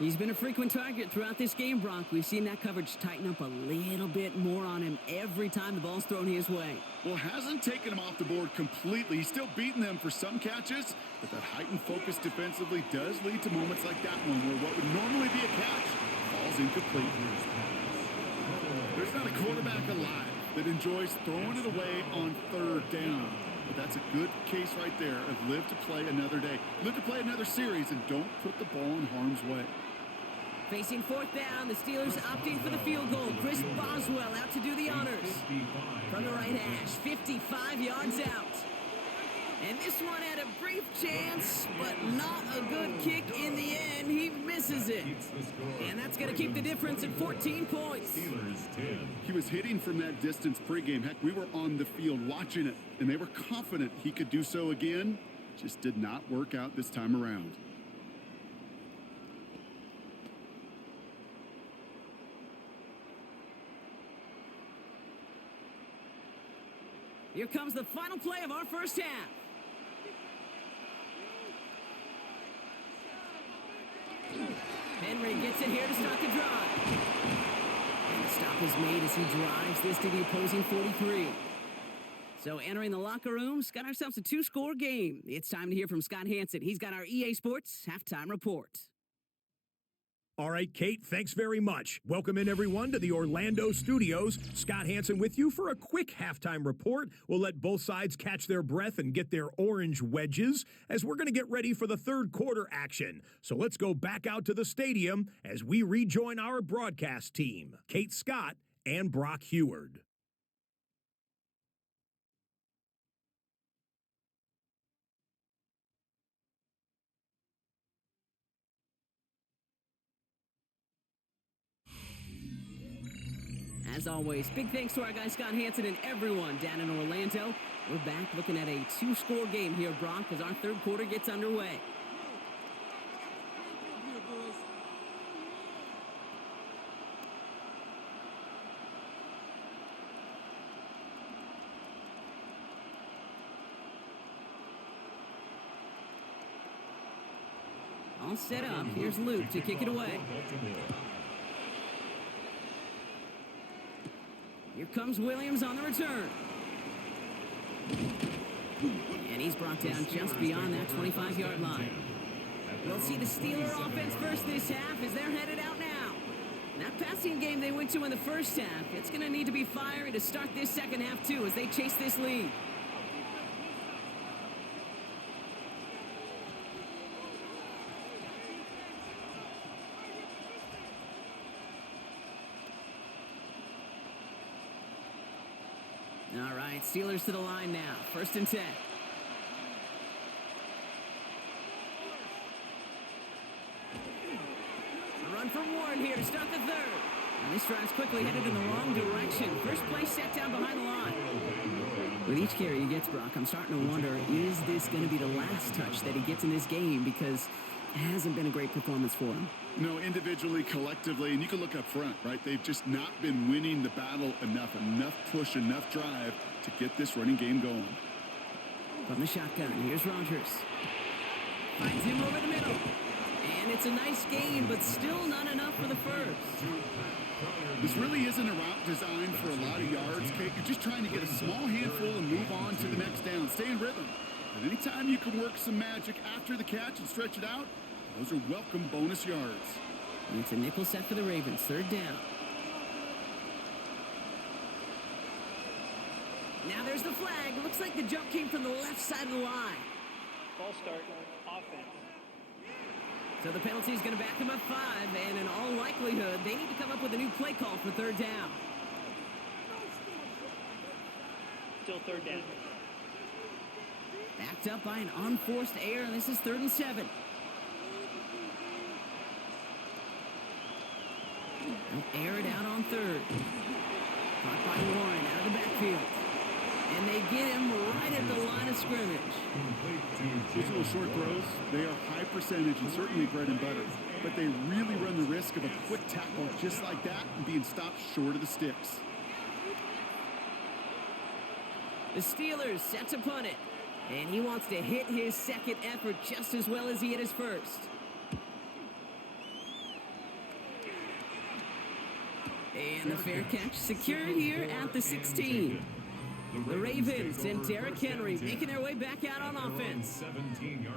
He's been a frequent target throughout this game, Brock. We've seen that coverage tighten up a little bit more on him every time the ball's thrown his way. Well, hasn't taken him off the board completely. He's still beating them for some catches, but that heightened focus defensively does lead to moments like that one where what would normally be a catch falls incomplete. There's not a quarterback alive that enjoys throwing it away on 3rd down. But that's a good case right there of live to play another day. Live to play another series and don't put the ball in harm's way. Facing 4th down, the Steelers opting for the field goal. Chris Boswell out to do the honors. From the right hash, 55 yards out. And this one had a brief chance, but not a good kick in the end. He misses it. And that's going to keep the difference at 14 points. He was hitting from that distance pregame. Heck, we were on the field watching it, and they were confident he could do so again. Just did not work out this time around. Here comes the final play of our first half. Henry gets it here to start the drive. And the stop is made as he drives this to the opposing 43. So entering the locker rooms, got ourselves a 2-score game. It's time to hear from Scott Hansen. He's got our EA Sports halftime report. All right, Kate, thanks very much. Welcome in, everyone, to the Orlando studios. Scott Hansen with you for a quick halftime report. We'll let both sides catch their breath and get their orange wedges as we're going to get ready for the 3rd quarter action. So let's go back out to the stadium as we rejoin our broadcast team, Kate Scott and Brock Heward. As always, big thanks to our guy Scott Hansen and everyone down in Orlando. We're back looking at a 2-score game here, Brock, as our 3rd quarter gets underway. All set up. Here's Luke to kick it away. Here comes Williams on the return. And he's brought down just beyond that 25-yard line. We'll see the Steeler offense first this half as they're headed out now. That passing game they went to in the first half, it's going to need to be fiery to start this second half, too, as they chase this lead. All right, Steelers to the line now. 1st and 10. A run from Warren here to start the third. And this drive's quickly headed in the wrong direction. First play set down behind the line. With each carry he gets, Brock, I'm starting to wonder, is this going to be the last touch that he gets in this game? Because it hasn't been a great performance for him. No, individually, collectively, and you can look up front, right? They've just not been winning the battle enough push, enough drive to get this running game going. From the shotgun, here's Rodgers. Finds him over the middle. And it's a nice game, but still not enough for the first. This really isn't a route designed for a lot of yards, Kate. You're just trying to get a small handful and move on to the next down. Stay in rhythm. But anytime you can work some magic after the catch and stretch it out, those are welcome bonus yards. And it's a nickel set for the Ravens. 3rd down. Now there's the flag. Looks like the jump came from the left side of the line. Ball start, offense. So the penalty is going to back him up 5, and in all likelihood, they need to come up with a new play call for 3rd down. Still 3rd down. Backed up by an unforced error, and this is 3rd and 7. They'll air it out on 3rd. Caught by Warren out of the backfield. And they get him right at the line of scrimmage. These little short throws, they are high percentage and certainly bread and butter. But they really run the risk of a quick tackle just like that and being stopped short of the sticks. The Steelers set to punt it. And he wants to hit his second effort just as well as he hit his first. And the fair catch secured here at the 16. The Ravens and Derrick Henry making their way back out on offense.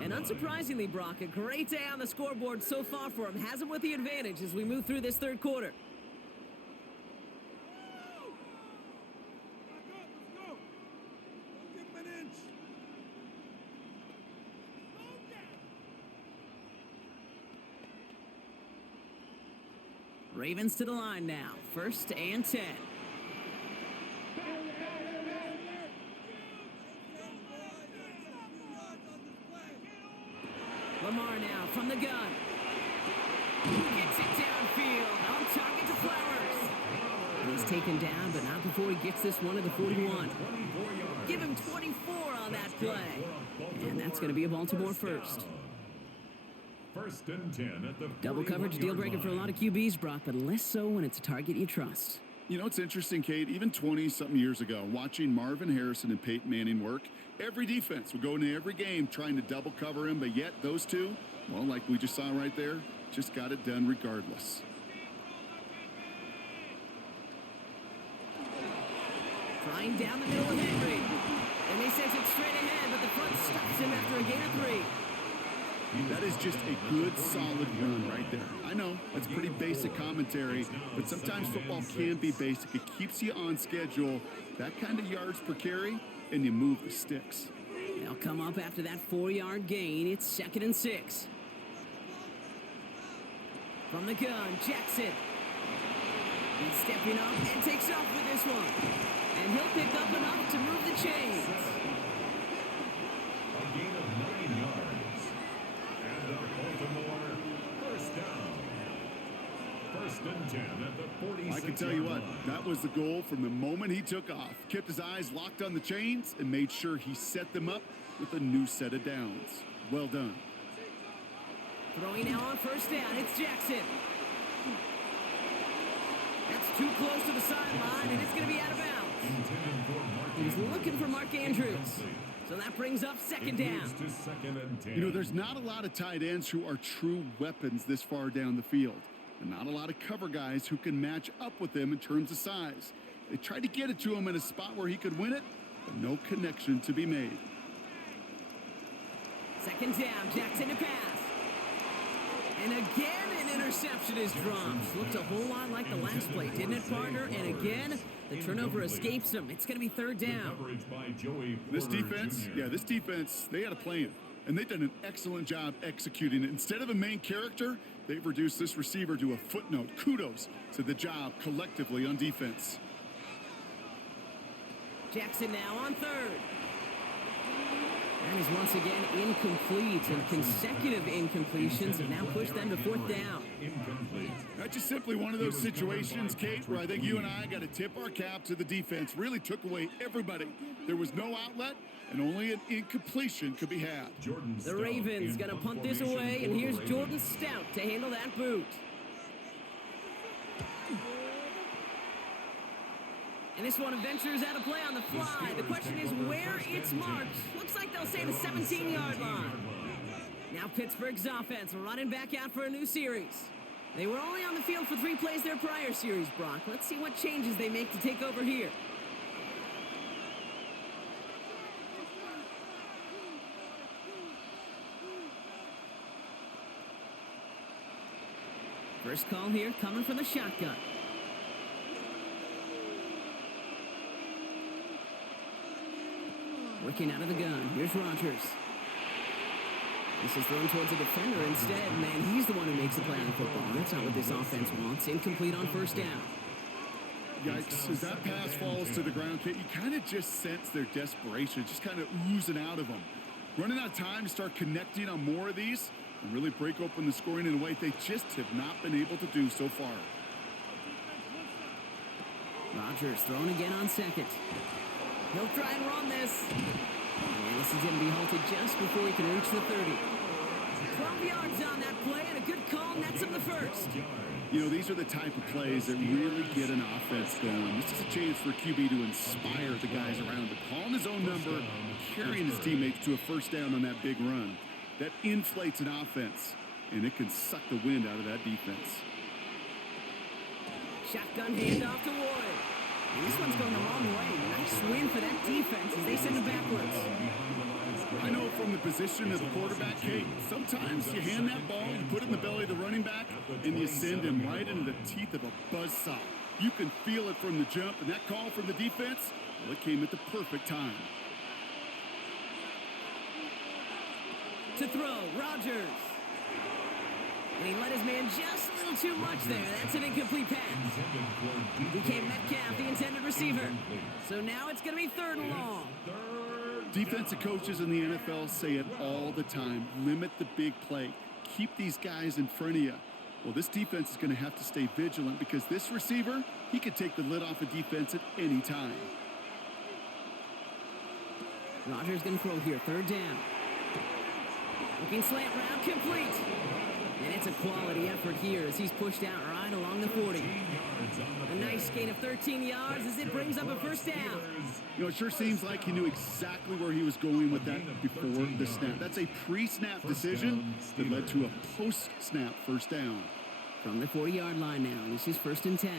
And unsurprisingly, Brock, a great day on the scoreboard so far for him. Has him with the advantage as we move through this 3rd quarter. Ravens to the line now. 1st and 10. Lamar now from the gun. Gets it downfield. On target to Flowers. And he's taken down, but not before he gets this one at the 41. Give him 24 on that play. And that's going to be a Baltimore first. 1st and 10 at the Double coverage deal breaker for a lot of QBs, Brock, but less so when it's a target you trust. You know, it's interesting, Kate, even 20-something years ago, watching Marvin Harrison and Peyton Manning work, every defense would go into every game trying to double cover him, but yet those two, well, like we just saw right there, just got it done regardless. Flying down the middle of Henry. And he sends it straight ahead, but the front stops him after a gain of 3. That is just a good, solid run right there. I know, that's pretty basic commentary, but sometimes football can be basic. It keeps you on schedule, that kind of yards per carry, and you move the sticks. They'll come up after that 4-yard gain. It's 2nd and 6. From the gun, Jackson. He's stepping up and takes off with this one. And he'll pick up enough to move the chains. A gain of 9 yards. And a Baltimore 1st down. 1st and 10 at the 46. I can tell you what, that was the goal from the moment he took off. Kept his eyes locked on the chains and made sure he set them up with a new set of downs. Well done. Throwing now on 1st down, it's Jackson. That's too close to the sideline, and it's going to be out of bounds. He's looking for Mark Andrews. So that brings up 2nd down. You know, there's not a lot of tight ends who are true weapons this far down the field. And not a lot of cover guys who can match up with them in terms of size. They tried to get it to him in a spot where he could win it, but no connection to be made. Second down, Jackson to pass. And again, an interception is dropped. Looked a whole lot like the last play, didn't it, partner? And again, the turnover escapes him. It's going to be third down. This defense, they had a plan. And they've done an excellent job executing it. Instead of a main character, they've reduced this receiver to a footnote. Kudos to the job collectively on defense. Jackson now on third. That is once again incomplete, and consecutive incompletions have now pushed them to fourth down. That's just simply one of those situations, Kate, where I think you and I got to tip our cap to the defense. Really took away everybody. There was no outlet, and only an incompletion could be had. The Ravens going to punt this away, and here's Jordan Stout to handle that boot. And this one ventures out of play on the fly. The question is where it's marked. Looks like they'll say the 17-yard line. Now Pittsburgh's offense running back out for a new series. They were only on the field for 3 plays their prior series, Brock. Let's see what changes they make to take over here. First call here coming from the shotgun. Working out of the gun. Here's Rodgers. This is thrown towards a defender instead. Man, he's the one who makes the play on the football. That's not what this offense wants. Incomplete on first down. Yikes. As that pass falls to the ground, Kate, you kind of just sense their desperation, just kind of oozing out of them. Running out of time to start connecting on more of these and really break open the scoring in a way they just have not been able to do so far. Rodgers thrown again on second. He'll try and run this. And this is going to be halted just before he can reach the 30. 12 yards on that play, and a good call nets him the first. You know, these are the type of plays that really get an offense going. This is a chance for QB to inspire the guys around him. Calling his own number, carrying his teammates to a first down on that big run. That inflates an offense, and it can suck the wind out of that defense. Shotgun handoff to Ward. And this one's going the wrong way. Nice win for that defense as they send it backwards. I know from the position of the quarterback, Kate, sometimes you hand that ball, you put it in the belly of the running back, and you send him right into the teeth of a buzzsaw. You can feel it from the jump, and that call from the defense, well, it came at the perfect time. To throw, Rodgers. And he let his man just a little too much there. That's an incomplete pass. Became Metcalf, the intended receiver. So now it's going to be third and long. Defensive coaches in the NFL say it all the time. Limit the big play. Keep these guys in front of you. Well, this defense is going to have to stay vigilant because this receiver, he could take the lid off a defense at any time. Rodgers going to throw here, third down. Looking slant route, complete. And it's a quality effort here as he's pushed out right along the 40. A nice gain of 13 yards as it brings up a first down. You know, it sure seems like he knew exactly where he was going with that before the snap. That's a pre-snap decision that led to a post-snap first down. From the 40-yard line now, this is 1st and 10.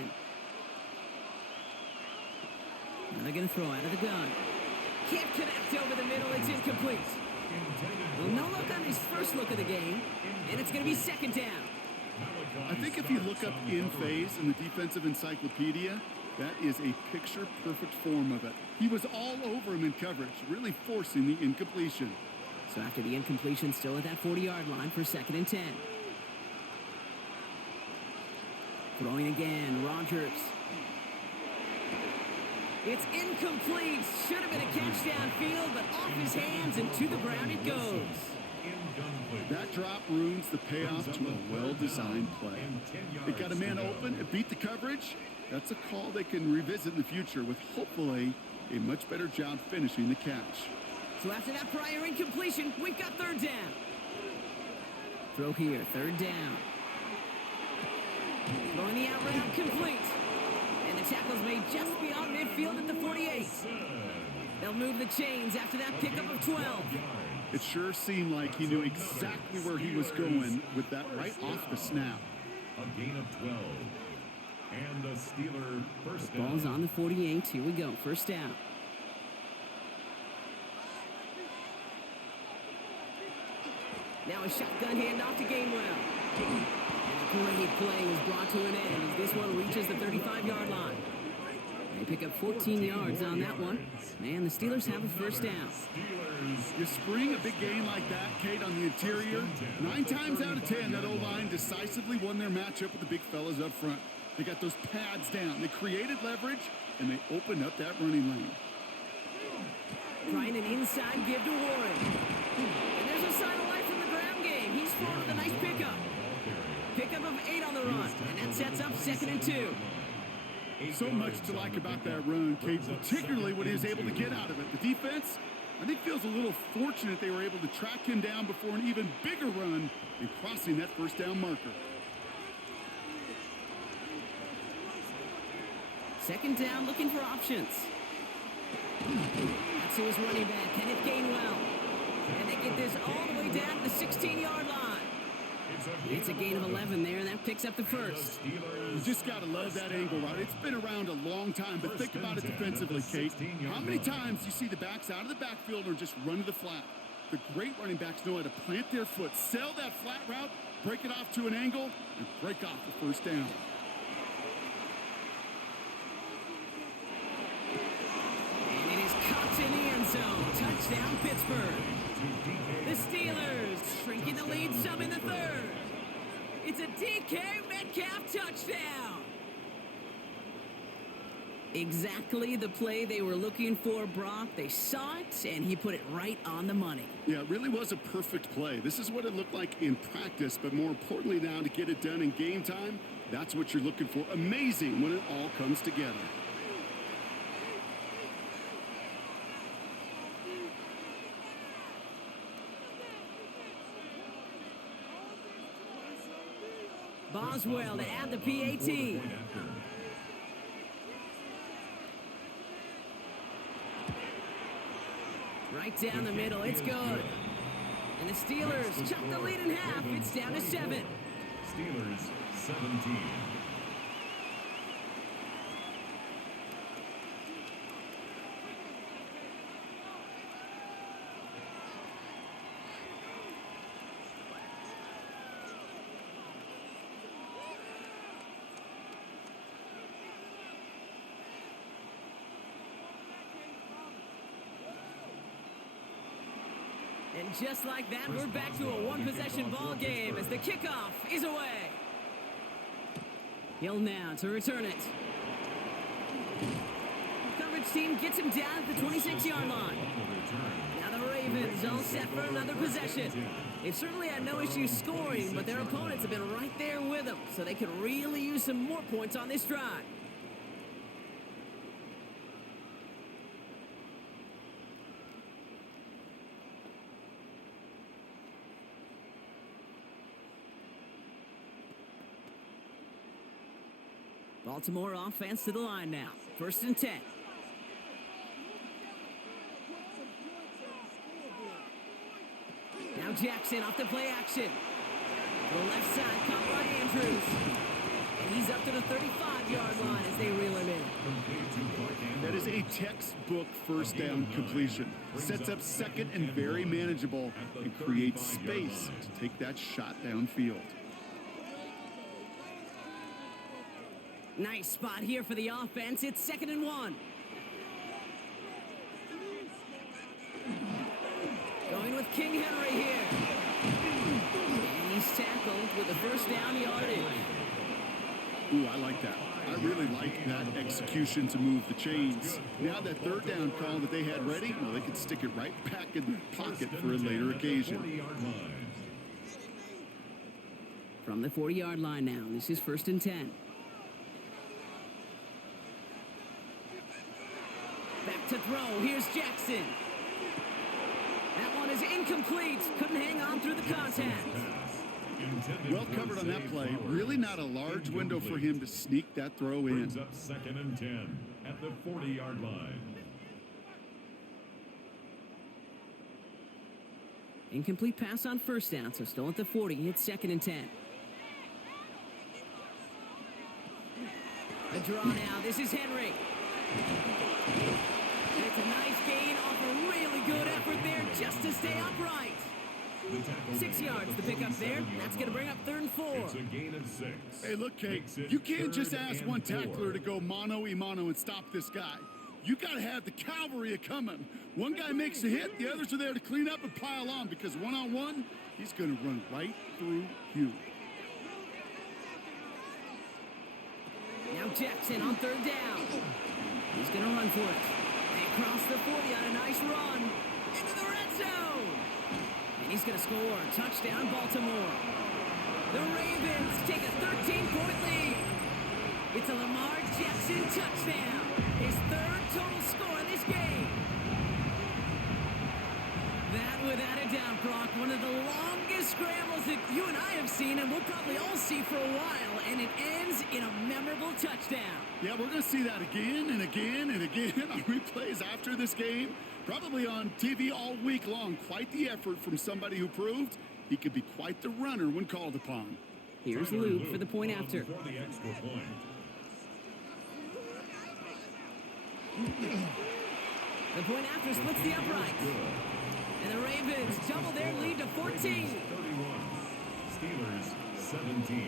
Now they're going to throw out of the gun. Can't connect over the middle, it's incomplete. Well, no look on his first look of the game, and it's going to be second down. I think if you look up in phase in the defensive encyclopedia, that is a picture-perfect form of it. He was all over him in coverage, really forcing the incompletion. So after the incompletion, still at that 40-yard line for 2nd and 10. Throwing again, Rodgers. It's incomplete. Should have been a catch downfield, but off his hands and to the ground it goes. That drop ruins the payoff to a well-designed play. It got a man open, it beat the coverage. That's a call they can revisit in the future with hopefully a much better job finishing the catch. So after that prior incompletion, we've got third down. Throw here, third down. Throwing the out route, complete. And the tackle's made just beyond midfield at the 48. They'll move the chains after that pickup of 12. It sure seemed like he knew exactly where he was going with that right off the snap. A gain of 12. And the Steeler first down. Ball's on the 48. Here we go. First down. Now a shotgun handoff to Gainwell. And a great play was brought to an end as this one reaches the 35-yard line. They pick up 14 yards on that one. And the Steelers have a first down. You spring a big game like that, Kate, on the interior. 9 times out of 10, that O-line decisively won their matchup with the big fellas up front. They got those pads down. They created leverage, and they opened up that running lane. Trying an inside give to Warren. And there's a sign of life from the ground game. He's forward with a nice pickup. Pickup of 8 on the run, and that sets up 2nd and 2. So much to like about that run, Kate, particularly what he was able to get out of it. The defense, I think, feels a little fortunate they were able to track him down before an even bigger run and crossing that first down marker. 2nd down, looking for options. That's who is running back, Kenneth Gainwell. And they get this all the way down to the 16-yard line. It's a gain of 11 there, and that picks up the first. You just got to love that angle route. It's been around a long time, but think about it defensively, Kate. How many times do you see the backs out of the backfield or just run to the flat? The great running backs know how to plant their foot, sell that flat route, break it off to an angle, and break off the first down. And it is caught in the end zone. Touchdown, Pittsburgh. The Steelers shrinking the lead some in the 3rd. It's a DK Metcalf touchdown. Exactly the play they were looking for, Brock. They saw it, and he put it right on the money. Yeah, it really was a perfect play. This is what it looked like in practice, but more importantly now to get it done in game time, that's what you're looking for. Amazing when it all comes together. Boswell to add the PAT. Right down the middle, it's good. And the Steelers chop the lead in half. It's down to 7. Steelers 17. And just like that, we're back to a one-possession ball game as the kickoff is away. Hill now to return it. Coverage team gets him down at the 26-yard line. Now the Ravens all set for another possession. They've certainly had no issues scoring, but their opponents have been right there with them, so they could really use some more points on this drive. Baltimore offense to the line now. 1st and 10. Now Jackson off the play action. The left side caught by Andrews. And he's up to the 35-yard line as they reel him in. That is a textbook first down completion. Sets up 2nd and very manageable and creates space to take that shot downfield. Nice spot here for the offense. It's 2nd and 1. Going with King Henry here. And he's tackled with a first down yardage. Ooh, I like that. I really like that execution to move the chains. Now that 3rd down call that they had ready, well, they could stick it right back in their pocket for a later occasion. From the 40-yard line now, this is 1st and 10. Back to throw. Here's Jackson. That one is incomplete. Couldn't hang on through the contact. Well covered on that play. Really not a large window for him to sneak that throw in. Brings up 2nd and 10 at the 40-yard line. Incomplete pass on 1st down, so still at the 40. It's 2nd and 10. draw now. This is Henry. And it's a nice gain off a really good effort there just to stay upright. 6 yards to pick up there. That's going to bring up 3rd and 4. It's a gain of 6. Hey, look, Kate, you can't just ask one tackler to go mano-a-mano and stop this guy. You got to have the cavalry coming. One guy makes a hit, the others are there to clean up and pile on, because one-on-one, he's going to run right through you. Now Jackson on 3rd down. He's going to run for it. They cross the 40 on a nice run. Into the red zone. And he's going to score. Touchdown, Baltimore. The Ravens take a 13-point lead. It's a Lamar Jackson touchdown. His 3rd total score in this game. That, without a doubt, Brock, one of the longest scrambles that you and I have seen, and we'll probably all see for a while, and it ends in a memorable touchdown. Yeah, we're going to see that again and again and again on replays after this game. Probably on TV all week long. Quite the effort from somebody who proved he could be quite the runner when called upon. Here's Luke for the point after. For the extra point. The point after splits the upright. And the Ravens double their lead to 14. 31. Steelers 17.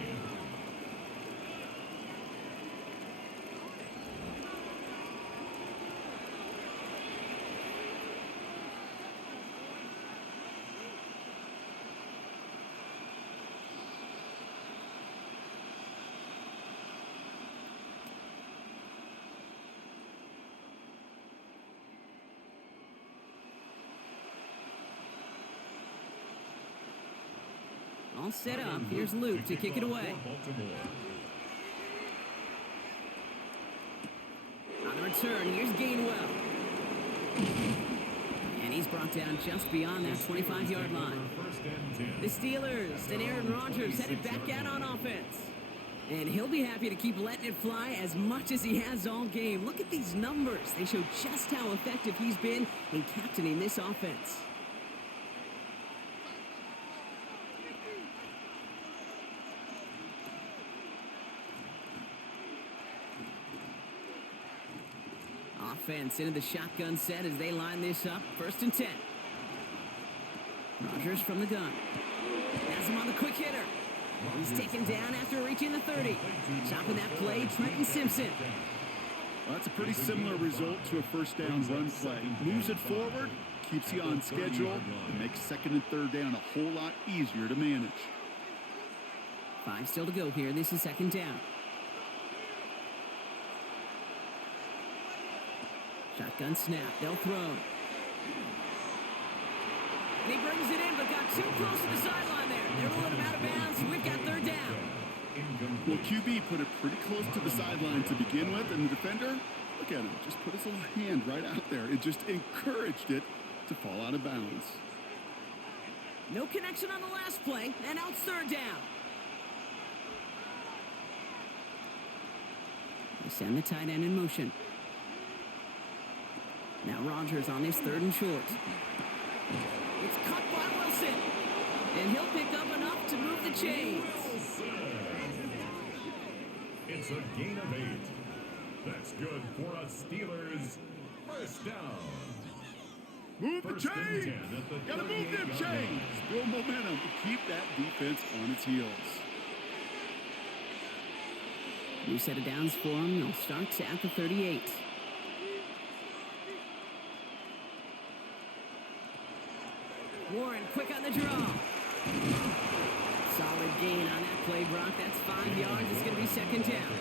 All set up. Here's Luke to kick it away. On the return, here's Gainwell. And he's brought down just beyond that 25-yard line. The Steelers and Aaron Rodgers headed back out on offense. And he'll be happy to keep letting it fly as much as he has all game. Look at these numbers. They show just how effective he's been in captaining this offense. Offense into the shotgun set as they line this up. 1st and 10. Rodgers from the gun. Has him on the quick hitter. He's taken down after reaching the 30. Stopping that play, Trenton Simpson. Well, that's a pretty similar result to a 1st down run play. Moves it forward, keeps you on schedule, and makes 2nd and 3rd down a whole lot easier to manage. 5 still to go here. This is 2nd down. Shotgun snap. They'll throw. And he brings it in, but got too close to the sideline there. They're rolling him out of bounds. We've got 3rd down. Well, QB put it pretty close to the sideline to begin with, and the defender, look at him, just put his little hand right out there. It just encouraged it to fall out of bounds. No connection on the last play, and now it's 3rd down. They send the tight end in motion. Now Rodgers on his 3rd and short. It's caught by Wilson. And he'll pick up enough to move the chains. It's a gain of 8. That's good for a Steelers 1st down. Move the 1st and 10 chains! at the Gotta move 38 them yard chains! line. Build momentum to keep that defense on its heels. New set of downs for him. They'll start at the 38. Warren quick on the draw. Solid gain on that play, Brock. That's 5 yards. It's going to be 2nd down.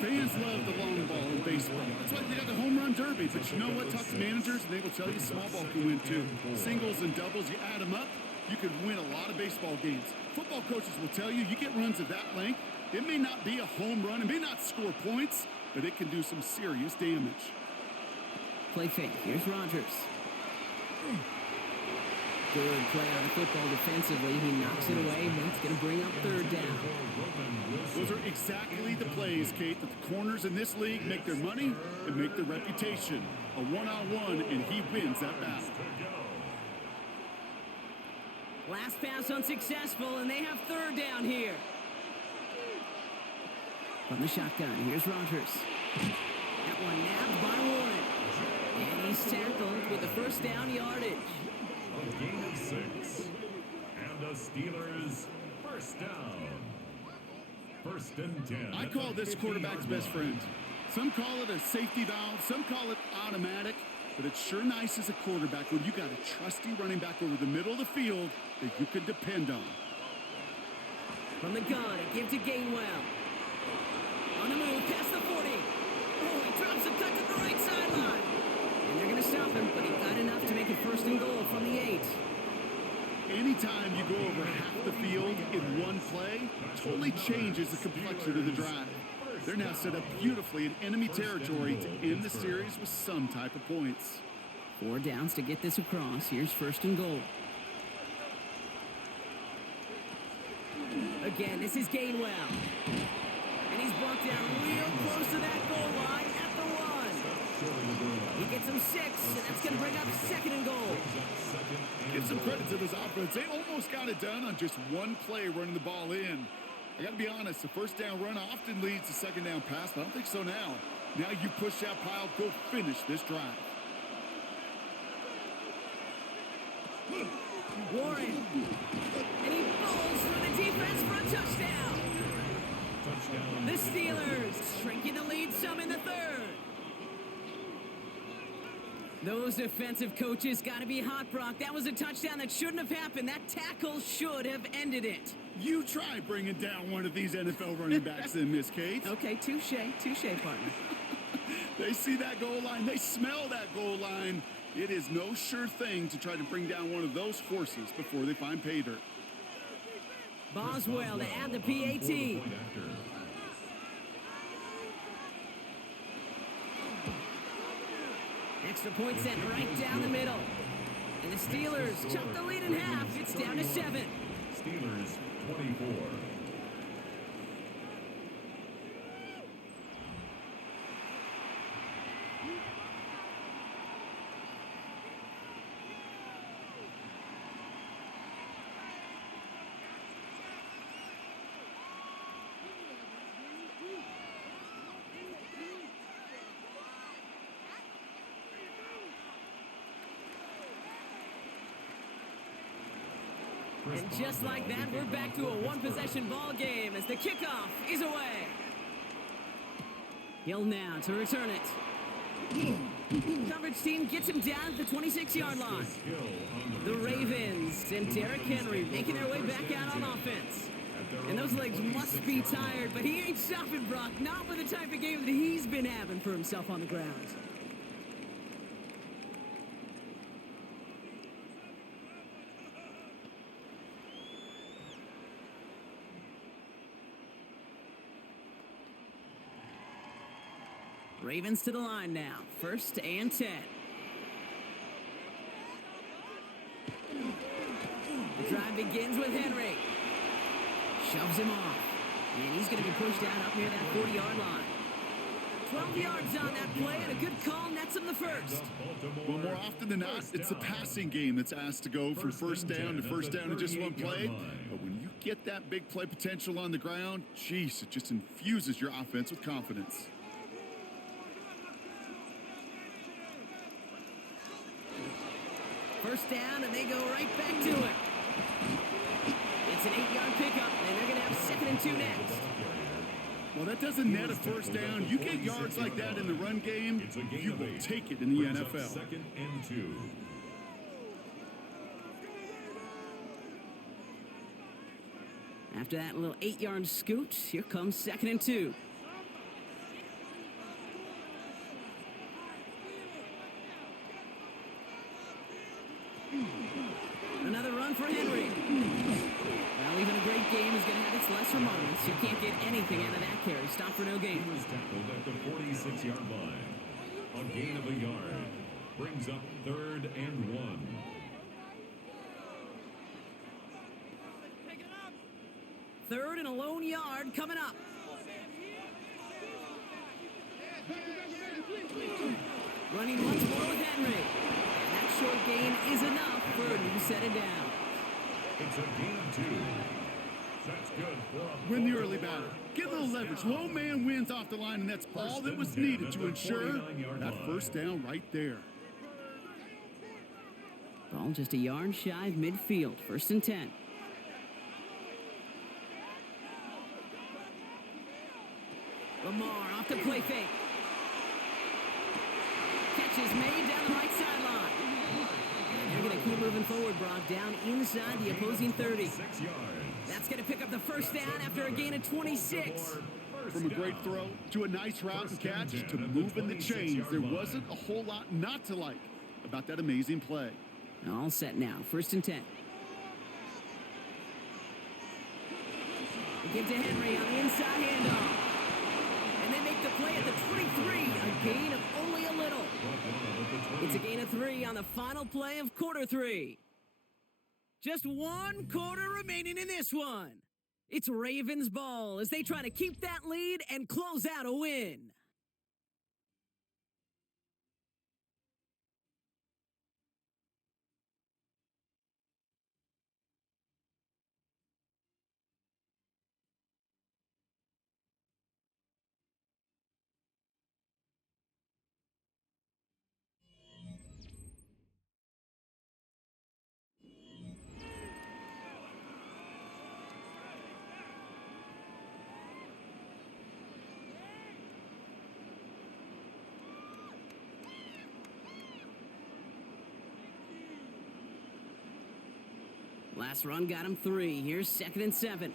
Fans love the long ball in baseball. That's why they got the home run derby. But you know what? Talk to managers, and they will tell you small ball can win too. Singles and doubles, you add them up, you could win a lot of baseball games. Football coaches will tell you, you get runs of that length, it may not be a home run, it may not score points, but it can do some serious damage. Play fake. Here's Rodgers. Good play on the football defensively. He knocks it away. That's going to bring up 3rd down. Those are exactly the plays, Kate, that the corners in this league make their money and make their reputation. A one-on-one, and he wins that battle. Last pass unsuccessful, and they have 3rd down here. From the shotgun, here's Rodgers. That one nabbed by Warren. And he's tackled with the first down yardage. A gain of 6. And the Steelers first down. First and 10. I call this quarterback's best friend. Some call it a safety valve, some call it automatic, but it's sure nice as a quarterback when you got a trusty running back over the middle of the field that you can depend on. From the gun, a give to Gainwell. On the move, past the 40. Oh, he drops a cut to the right sideline. And they're going to stop him, but he got enough to make it first and goal from the 8. Anytime you go over half the field in one play, totally changes the complexion of the drive. They're now set up beautifully in enemy territory to end the series with some type of points. 4 downs to get this across. Here's first and goal. Again, this is Gainwell. And he's brought down real close to that goal line at the 1. He gets him 6, and that's going to bring up second and goal. Give some credit to this offense. They almost got it done on just one play running the ball in. I got to be honest, the first down run often leads to second down pass, but I don't think so now. Now you push that pile, go finish this drive. Warren. And he falls through the defense for a touchdown. The Steelers shrinking the lead some in the 3rd. Those defensive coaches got to be hot, Brock. That was a touchdown that shouldn't have happened. That tackle should have ended it. You try bringing down one of these NFL running backs then, Miss Kate. Okay, touche, partner. They see that goal line. They smell that goal line. It is no sure thing to try to bring down one of those horses before they find pay dirt. Boswell to add the PAT. Extra point sent right down the middle. And the Steelers chop the lead in half. It's down to 7. Steelers 24. And just like that, we're back to a one-possession ball game as the kickoff is away. Hill now to return it. Coverage team gets him down at the 26-yard line. The Ravens and Derrick Henry making their way back out on offense. And those legs must be tired, but he ain't stopping, Brock. Not with the type of game that he's been having for himself on the ground. Ravens to the line now. First and 10. The drive begins with Henry. Shoves him off. And he's going to be pushed down up near that 40-yard line. 12 yards on that play, and a good call nets him the first. Well, more often than not, it's the passing game that's asked to go from first down to first down in just one play. But when you get that big play potential on the ground, geez, it just infuses your offense with confidence. First down, and they go right back to it. It's an 8-yard pickup, and they're going to have second and 2 next. Well, that doesn't net a first down. You get yards like that in the run game, you will take it in the NFL. Second and 2. After that little 8-yard scoot, here comes second and 2. Another run for Henry. Well, even a great game is going to have its lesser moments. You can't get anything out of that carry. Stop for no gain. He was tackled at the 46-yard line. A gain of a yard. Brings up 3rd and 1. Third and a lone yard coming up. Running once more with Henry. And that short gain is enough for a new set it down. It's a gain of 2. That's good for a Win the early battle. Get a little leverage. Low man wins off the line, and that's all that was needed to ensure that first down right there. Ball just a yard shy of midfield. 1st and 10. Lamar off the play fake. Catch is made down the right sideline. And they're going to keep moving forward, Brock, down inside the opposing 30. 6 yards. That's going to pick up the first down after a gain of 26. From a great throw to a nice route and catch to moving the chains, there wasn't a whole lot not to like about that amazing play. All set now. 1st and 10. They give to Henry on the inside handoff. And they make the play at the 23. A gain of only a little. It's a gain of 3 on the final play of quarter 3. Just 1 quarter remaining in this one. It's Ravens ball as they try to keep that lead and close out a win. Last run got him 3. Here's 2nd and 7.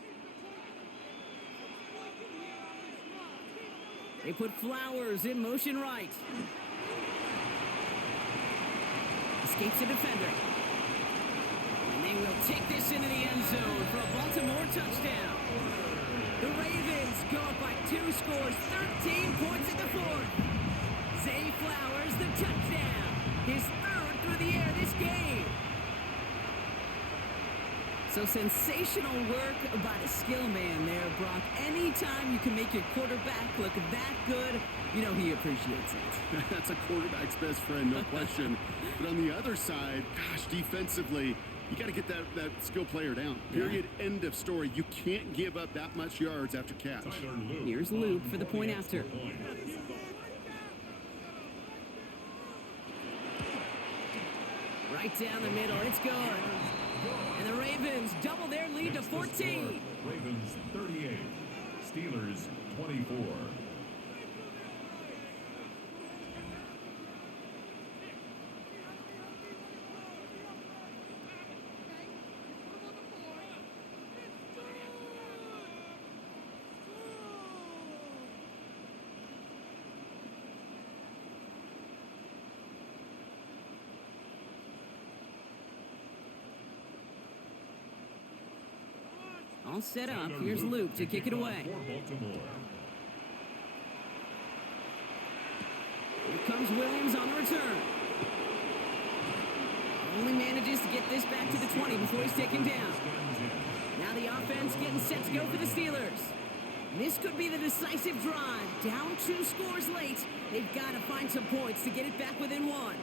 They put Flowers in motion right. Escapes the defender. And they will take this into the end zone for a Baltimore touchdown. The Ravens go up by 2 scores, 13 points in the 4th. Zay Flowers, the touchdown. His 3rd through the air this game. So sensational work by the skill man there, Brock. Anytime you can make your quarterback look that good, you know he appreciates it. That's a quarterback's best friend, no question. But on the other side, gosh, defensively, you got to get that skill player down. Period. Yeah. End of story. You can't give up that much yards after catch. Here's Luke for the point after. Right down the middle. It's good. And the Ravens double their lead to 14. Ravens 38, Steelers 24. All set up. Here's Luke to kick it away. Here comes Williams on the return. Only manages to get this back to the 20 before he's taken down. Now the offense getting set to go for the Steelers. This could be the decisive drive. Down 2 scores late. They've got to find some points to get it back within 1.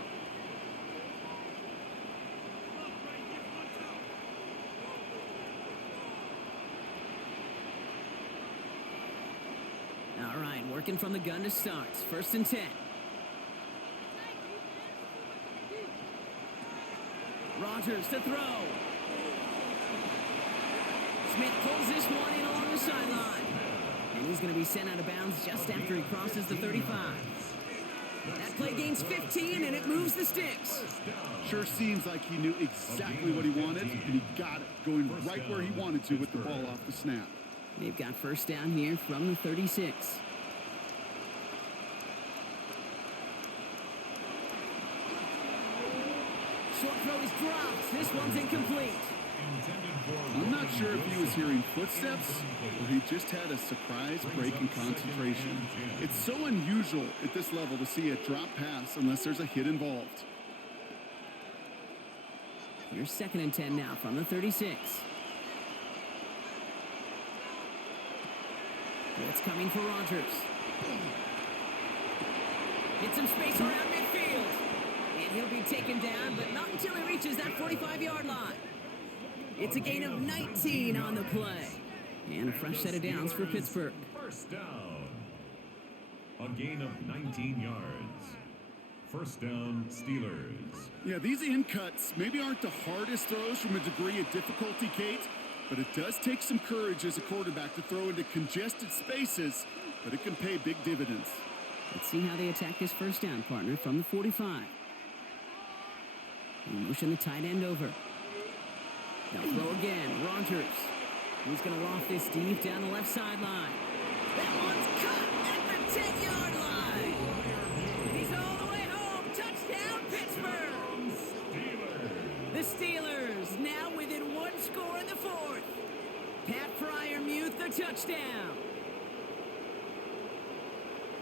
All right, working from the gun to start. 1st and 10. Rodgers to throw. Smith pulls this one in along the sideline. And he's going to be sent out of bounds just after he crosses the 35. That play gains 15, and it moves the sticks. Sure seems like he knew exactly what he wanted, and he got it, going right where he wanted to with the ball off the snap. They've got first down here from the 36. Short throw is dropped. This one's incomplete. I'm not sure if he was hearing footsteps or he just had a surprise break in concentration. It's so unusual at this level to see a drop pass unless there's a hit involved. Here's 2nd and 10 now from the 36. It's coming for Rodgers. Get some space around midfield. And he'll be taken down, but not until he reaches that 45-yard line. It's a gain of 19 on the play. And a fresh set of downs for Pittsburgh. First down. A gain of 19 yards. First down, Steelers. Yeah, these in cuts maybe aren't the hardest throws from a degree of difficulty, Kate, but it does take some courage as a quarterback to throw into congested spaces, but it can pay big dividends. Let's see how they attack this first down, partner, from the 45. They motion the tight end over. They'll throw again. Rogers. He's going to loft this deep down the left sideline. That one's cut at the 10-yard line. And he's all the way home. Touchdown, Pittsburgh. The Steelers now within one score in the fourth. Pat Fryermuth, the touchdown.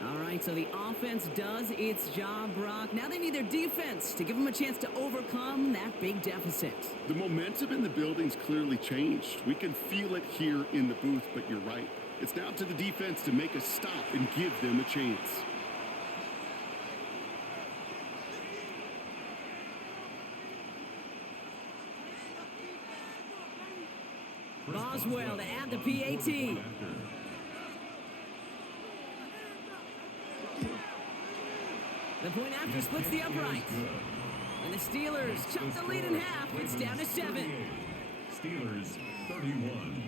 All right, so the offense does its job, Brock. Now they need their defense to give them a chance to overcome that big deficit. The momentum in the building's clearly changed. We can feel it here in the booth, but you're right. It's now to the defense to make a stop and give them a chance. Boswell to add the PAT. The point after splits the upright. And the Steelers chop the lead in half. It's down to 7. Steelers 31.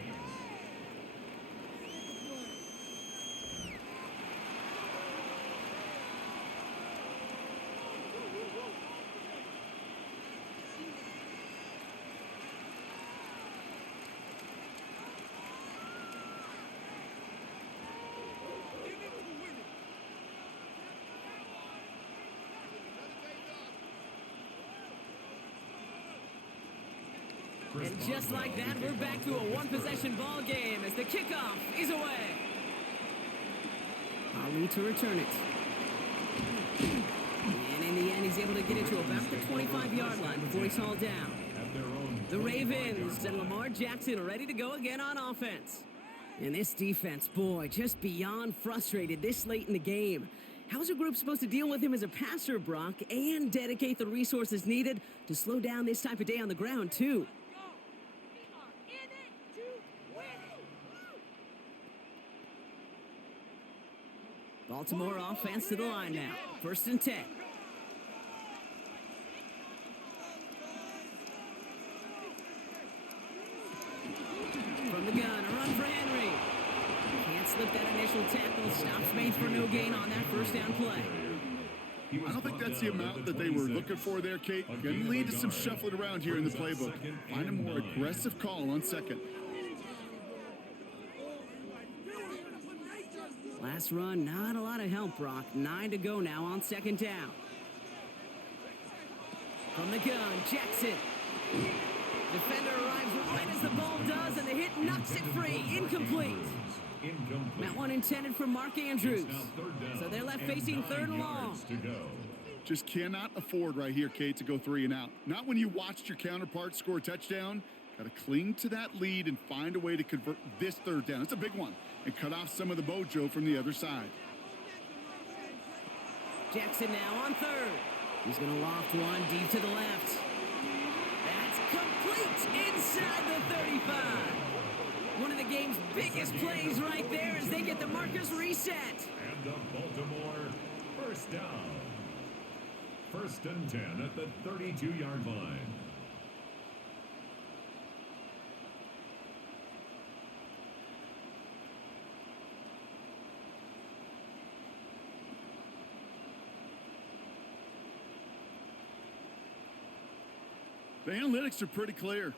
And just like that, we're back to a one-possession ball game as the kickoff is away. Ali to return it. And in the end, he's able to get it to about the 25-yard line before he's hauled down. The Ravens and Lamar Jackson are ready to go again on offense. And this defense, boy, just beyond frustrated this late in the game. How's a group supposed to deal with him as a passer, Brock, and dedicate the resources needed to slow down this type of day on the ground, too? Baltimore offense to the line now. 1st and 10. From the gun, a run for Henry. Can't slip that initial tackle. Stops made for no gain on that first down play. I don't think that's the amount that they were looking for there, Kate. Going to lead to some shuffling around here in the playbook. Find a more aggressive call on second. Last run, not a lot of help, Brock. 9 to go now on 2nd down. From the gun, Jackson. Defender arrives right as the ball does, and the hit knocks it free. Incomplete. That one intended for Mark Andrews. So they're left facing 3rd and long. Just cannot afford right here, Kate, to go 3 and out. Not when you watched your counterpart score a touchdown. Got to cling to that lead and find a way to convert this 3rd down. It's a big one. And cut off some of the mojo from the other side. Jackson now on 3rd. He's going to loft one deep to the left. That's complete inside the 35. One of the game's biggest plays right there as they get the markers reset. And the Baltimore first down. 1st and 10 at the 32-yard line. The analytics are pretty clear.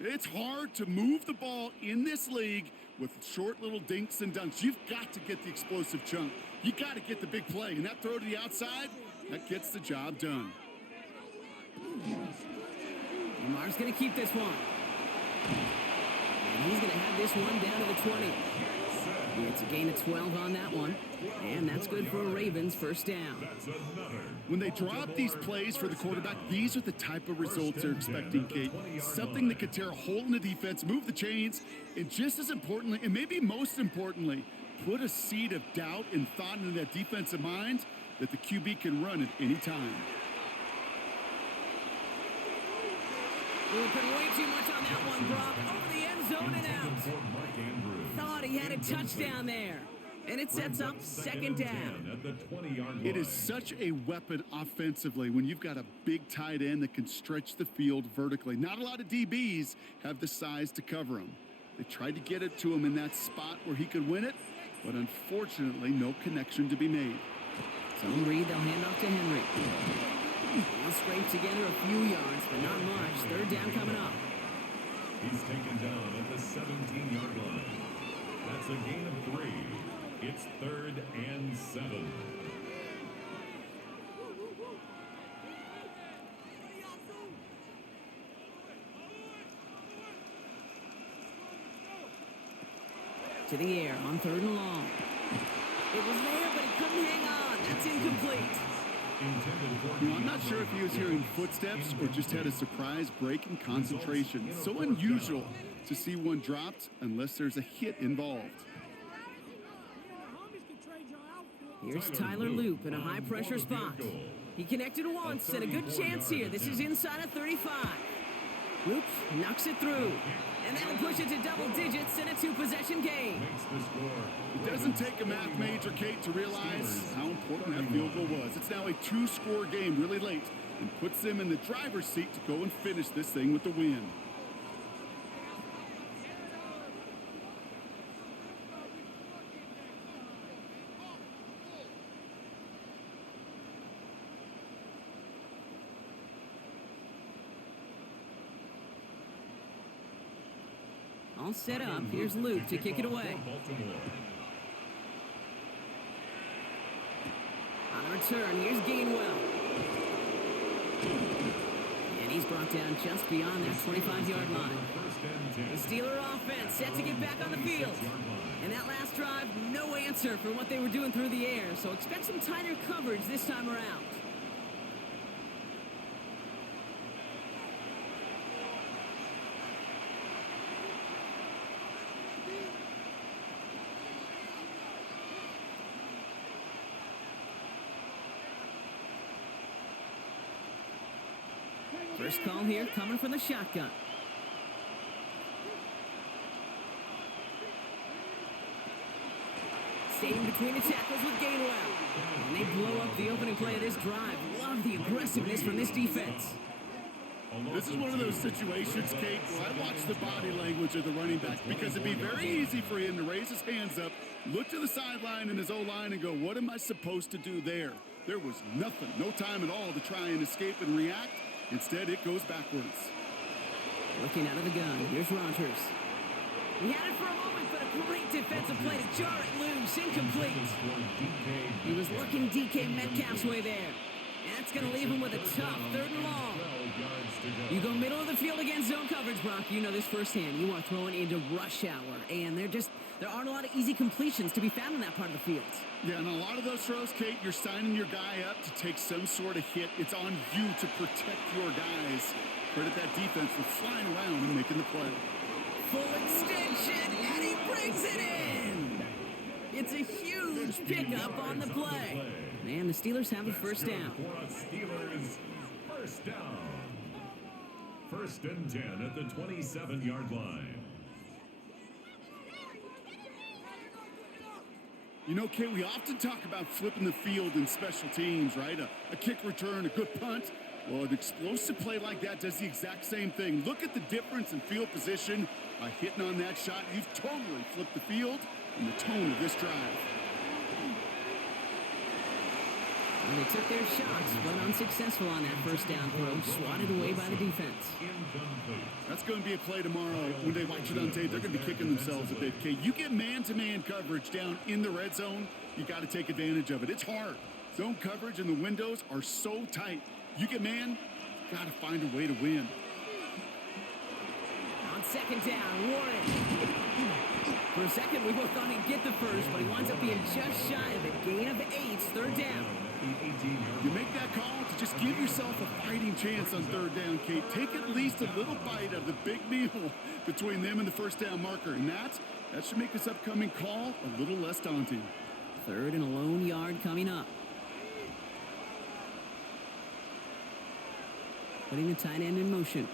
It's hard to move the ball in this league with short little dinks and dunks. You've got to get the explosive chunk. You got to get the big play. And that throw to the outside, that gets the job done. Lamar's going to keep this one. And he's going to have this one down to the 20. It's a gain of 12 on that one. And that's good for a Ravens first down. When they drop these plays for the quarterback, these are the type of results they're expecting, Kate. Something that could tear a hole in the defense, move the chains, and just as importantly, and maybe most importantly, put a seed of doubt and thought into that defensive mind that the QB can run at any time. Ooh, put way too much on that one, Brock. Over the end zone and out. For Mark Andrews. Thought he had a touchdown there. And it sets up second down. At the 20-yard line. It is such a weapon offensively when you've got a big tight end that can stretch the field vertically. Not a lot of DBs have the size to cover him. They tried to get it to him in that spot where he could win it, but unfortunately, no connection to be made. Zone read, they'll hand off to Henry. He'll scrape together a few yards, but not much. Third down coming up. He's taken down at the 17-yard line. That's a gain of 3. It's 3rd and 7. To the air on 3rd and long. It was there, but he couldn't hang on. That's incomplete. I'm not sure if he was hearing footsteps or just had a surprise break in concentration. So unusual to see one dropped unless there's a hit involved. Here's Tyler Loop in a high-pressure spot. He connected once and a good chance here. This is inside of 35. Loop knocks it through. And that'll push it to double digits in a 2-possession game. It doesn't take a math major, Kate, to realize how important that field goal was. It's now a 2-score game really late and puts them in the driver's seat to go and finish this thing with the win. All set up. Here's Luke to kick it away. On the return, here's Gainwell. And he's brought down just beyond that 25-yard line. The Steeler offense set to get back on the field. And that last drive, no answer for what they were doing through the air. So expect some tighter coverage this time around. First call here coming from the shotgun. Staying between the tackles with Gainwell. And they blow up the opening play of this drive. Love the aggressiveness from this defense. This is one of those situations, Kate, where I watch the body language of the running back because it'd be very easy for him to raise his hands up, look to the sideline in his O-line and go, what am I supposed to do there? There was nothing, no time at all to try and escape and react. Instead, it goes backwards. Looking out of the gun, here's Rogers. He had it for a moment, but a great defensive play to jar it loose, incomplete. He was looking DK Metcalf's way there. And that's going to leave him with a tough 3rd and long. You go middle of the field against zone coverage, Brock. You know this firsthand. You are throwing into rush hour, and there aren't a lot of easy completions to be found in that part of the field. Yeah, and a lot of those throws, Kate, you're signing your guy up to take some sort of hit. It's on you to protect your guys. Credit that defense for flying around and making the play. Full extension, and he brings it in. It's a huge pickup on the play. And the Steelers have a first down. Steelers first down. 1st and 10 at the 27-yard line. You know, Kate, we often talk about flipping the field in special teams, right? A kick return, a good punt. Well, an explosive play like that does the exact same thing. Look at the difference in field position. By hitting on that shot, you've totally flipped the field and the tone of this drive. And they took their shots, but unsuccessful on that first down throw, swatted away by the defense. That's going to be a play tomorrow. When they watch it on tape, they're going to be kicking themselves a bit. Okay, you get man-to-man coverage down in the red zone, you got to take advantage of it. It's hard. Zone coverage and the windows are so tight. You get man, got to find a way to win. On second down, Warren. For a second, we both thought he'd get the first, but he winds up being just shy of a gain of 8, 3rd down. You make that call to just give yourself a fighting chance on 3rd down, Kate. Take at least a little bite of the big meal between them and the first down marker. And that should make this upcoming call a little less daunting. 3rd and a lone yard coming up. Putting the tight end in motion.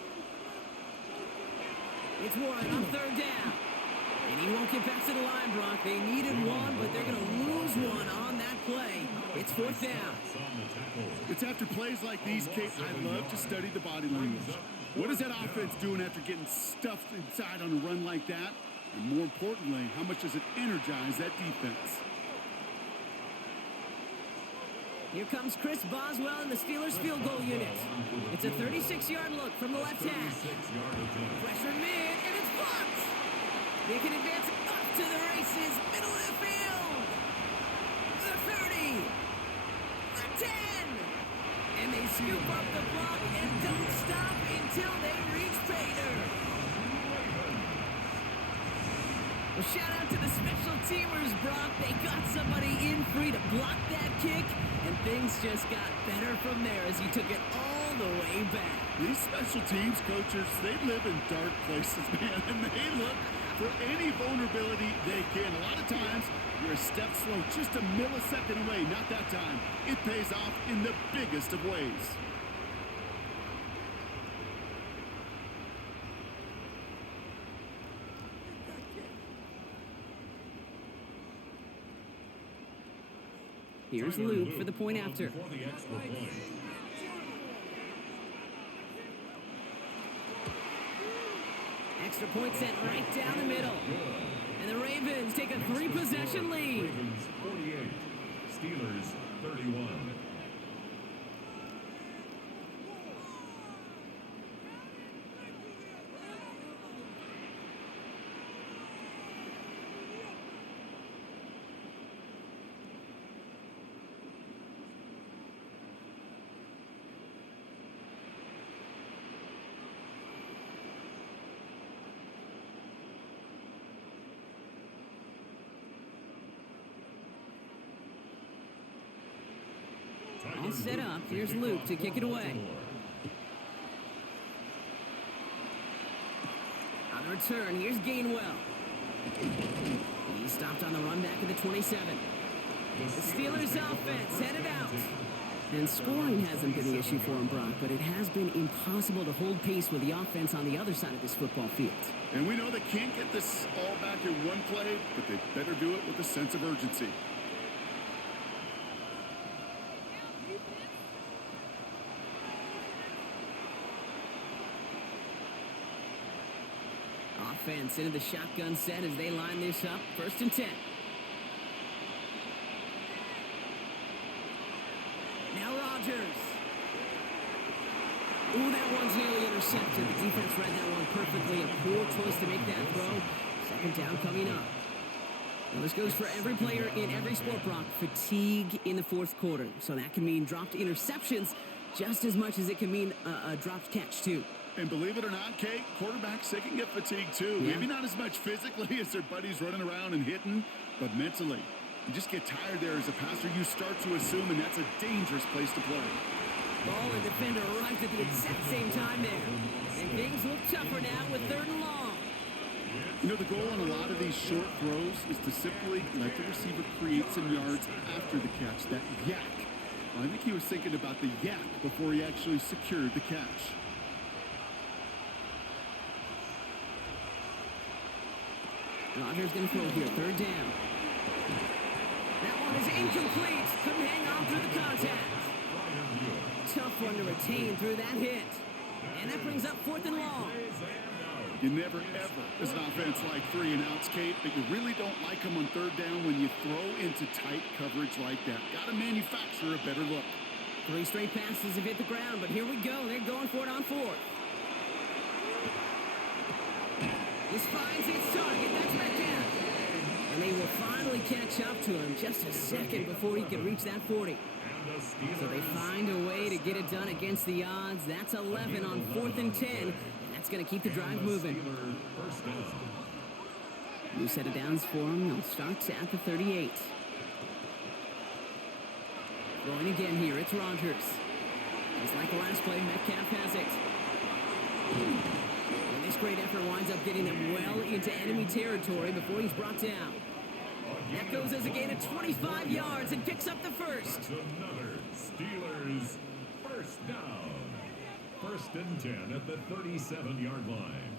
It's Warren on third down. And he won't get back to the line, Brock. They needed one, but they're going to lose one on that play. It's fourth down. It's after plays like these, Kate, I love to study the body language. What is that offense doing after getting stuffed inside on a run like that? And more importantly, how much does it energize that defense? Here comes Chris Boswell in the Steelers field goal unit. It's a 36-yard look from the left hash. Pressure mid, and it's blocked. They can advance up to the races, middle of the field. The 30. The 10. And they scoop up the block and don't stop until they reach Pater. Well, shout out to the special teamers, Brock. They got somebody in free to block that kick, and things just got better from there as he took it all the way back. These special teams coaches, they live in dark places, man, and they look for any vulnerability they can. A lot of times, you're a step slow, just a millisecond away. Not that time. It pays off in the biggest of ways. Here's Luke for the point after. Extra point sent right down the middle. And the Ravens take a 3-possession lead. Ravens 48, Steelers 31. All set up. Here's Luke to kick it away. On the return, here's Gainwell. He stopped on the run back at the 27. The Steelers offense headed out. And scoring hasn't been the issue for him, Brock, but it has been impossible to hold pace with the offense on the other side of this football field. And we know they can't get this all back in one play, but they better do it with a sense of urgency. Offense into the shotgun set as they line this up. 1st and 10. Now Rodgers. Ooh, that one's nearly intercepted. The defense read that one perfectly. A poor choice to make that throw. 2nd down coming up. Now this goes for every player in every sport, Brock. Fatigue in the 4th quarter. So that can mean dropped interceptions just as much as it can mean a dropped catch, too. And believe it or not, Kate, quarterbacks, they can get fatigued too. Yeah. Maybe not as much physically as their buddies running around and hitting, but mentally. You just get tired there as a passer. You start to assume, and that's a dangerous place to play. Ball and defender arrived at the exact same time there. And things look tougher now with 3rd and long. You know, the goal on a lot of these short throws is to simply let the receiver create some yards after the catch, that yak. Well, I think he was thinking about the yak before he actually secured the catch. Rodgers going to throw here, 3rd down. That one is incomplete. Couldn't hang on through the contact. Tough one to retain through that hit. And that brings up 4th and long. You never, ever, as an offense, like 3 and outs, Kate, but you really don't like them on 3rd down when you throw into tight coverage like that. Got to manufacture a better look. 3 straight passes have hit the ground, but here we go. They're going for it on 4th. This finds its target. That's Metcalf. And they will finally catch up to him just a second before he can reach that 40. So they find a way to get it done against the odds. That's 11 on 4th and 10. And that's going to keep the drive moving. New set of downs for him. They'll start at the 38. Going again here. It's Rodgers. Just like the last play, Metcalf has it. And this great effort winds up getting them well into enemy territory before he's brought down. That goes as a gain of 25 yards and picks up the first. That's another Steelers first down. 1st and 10 at the 37-yard line.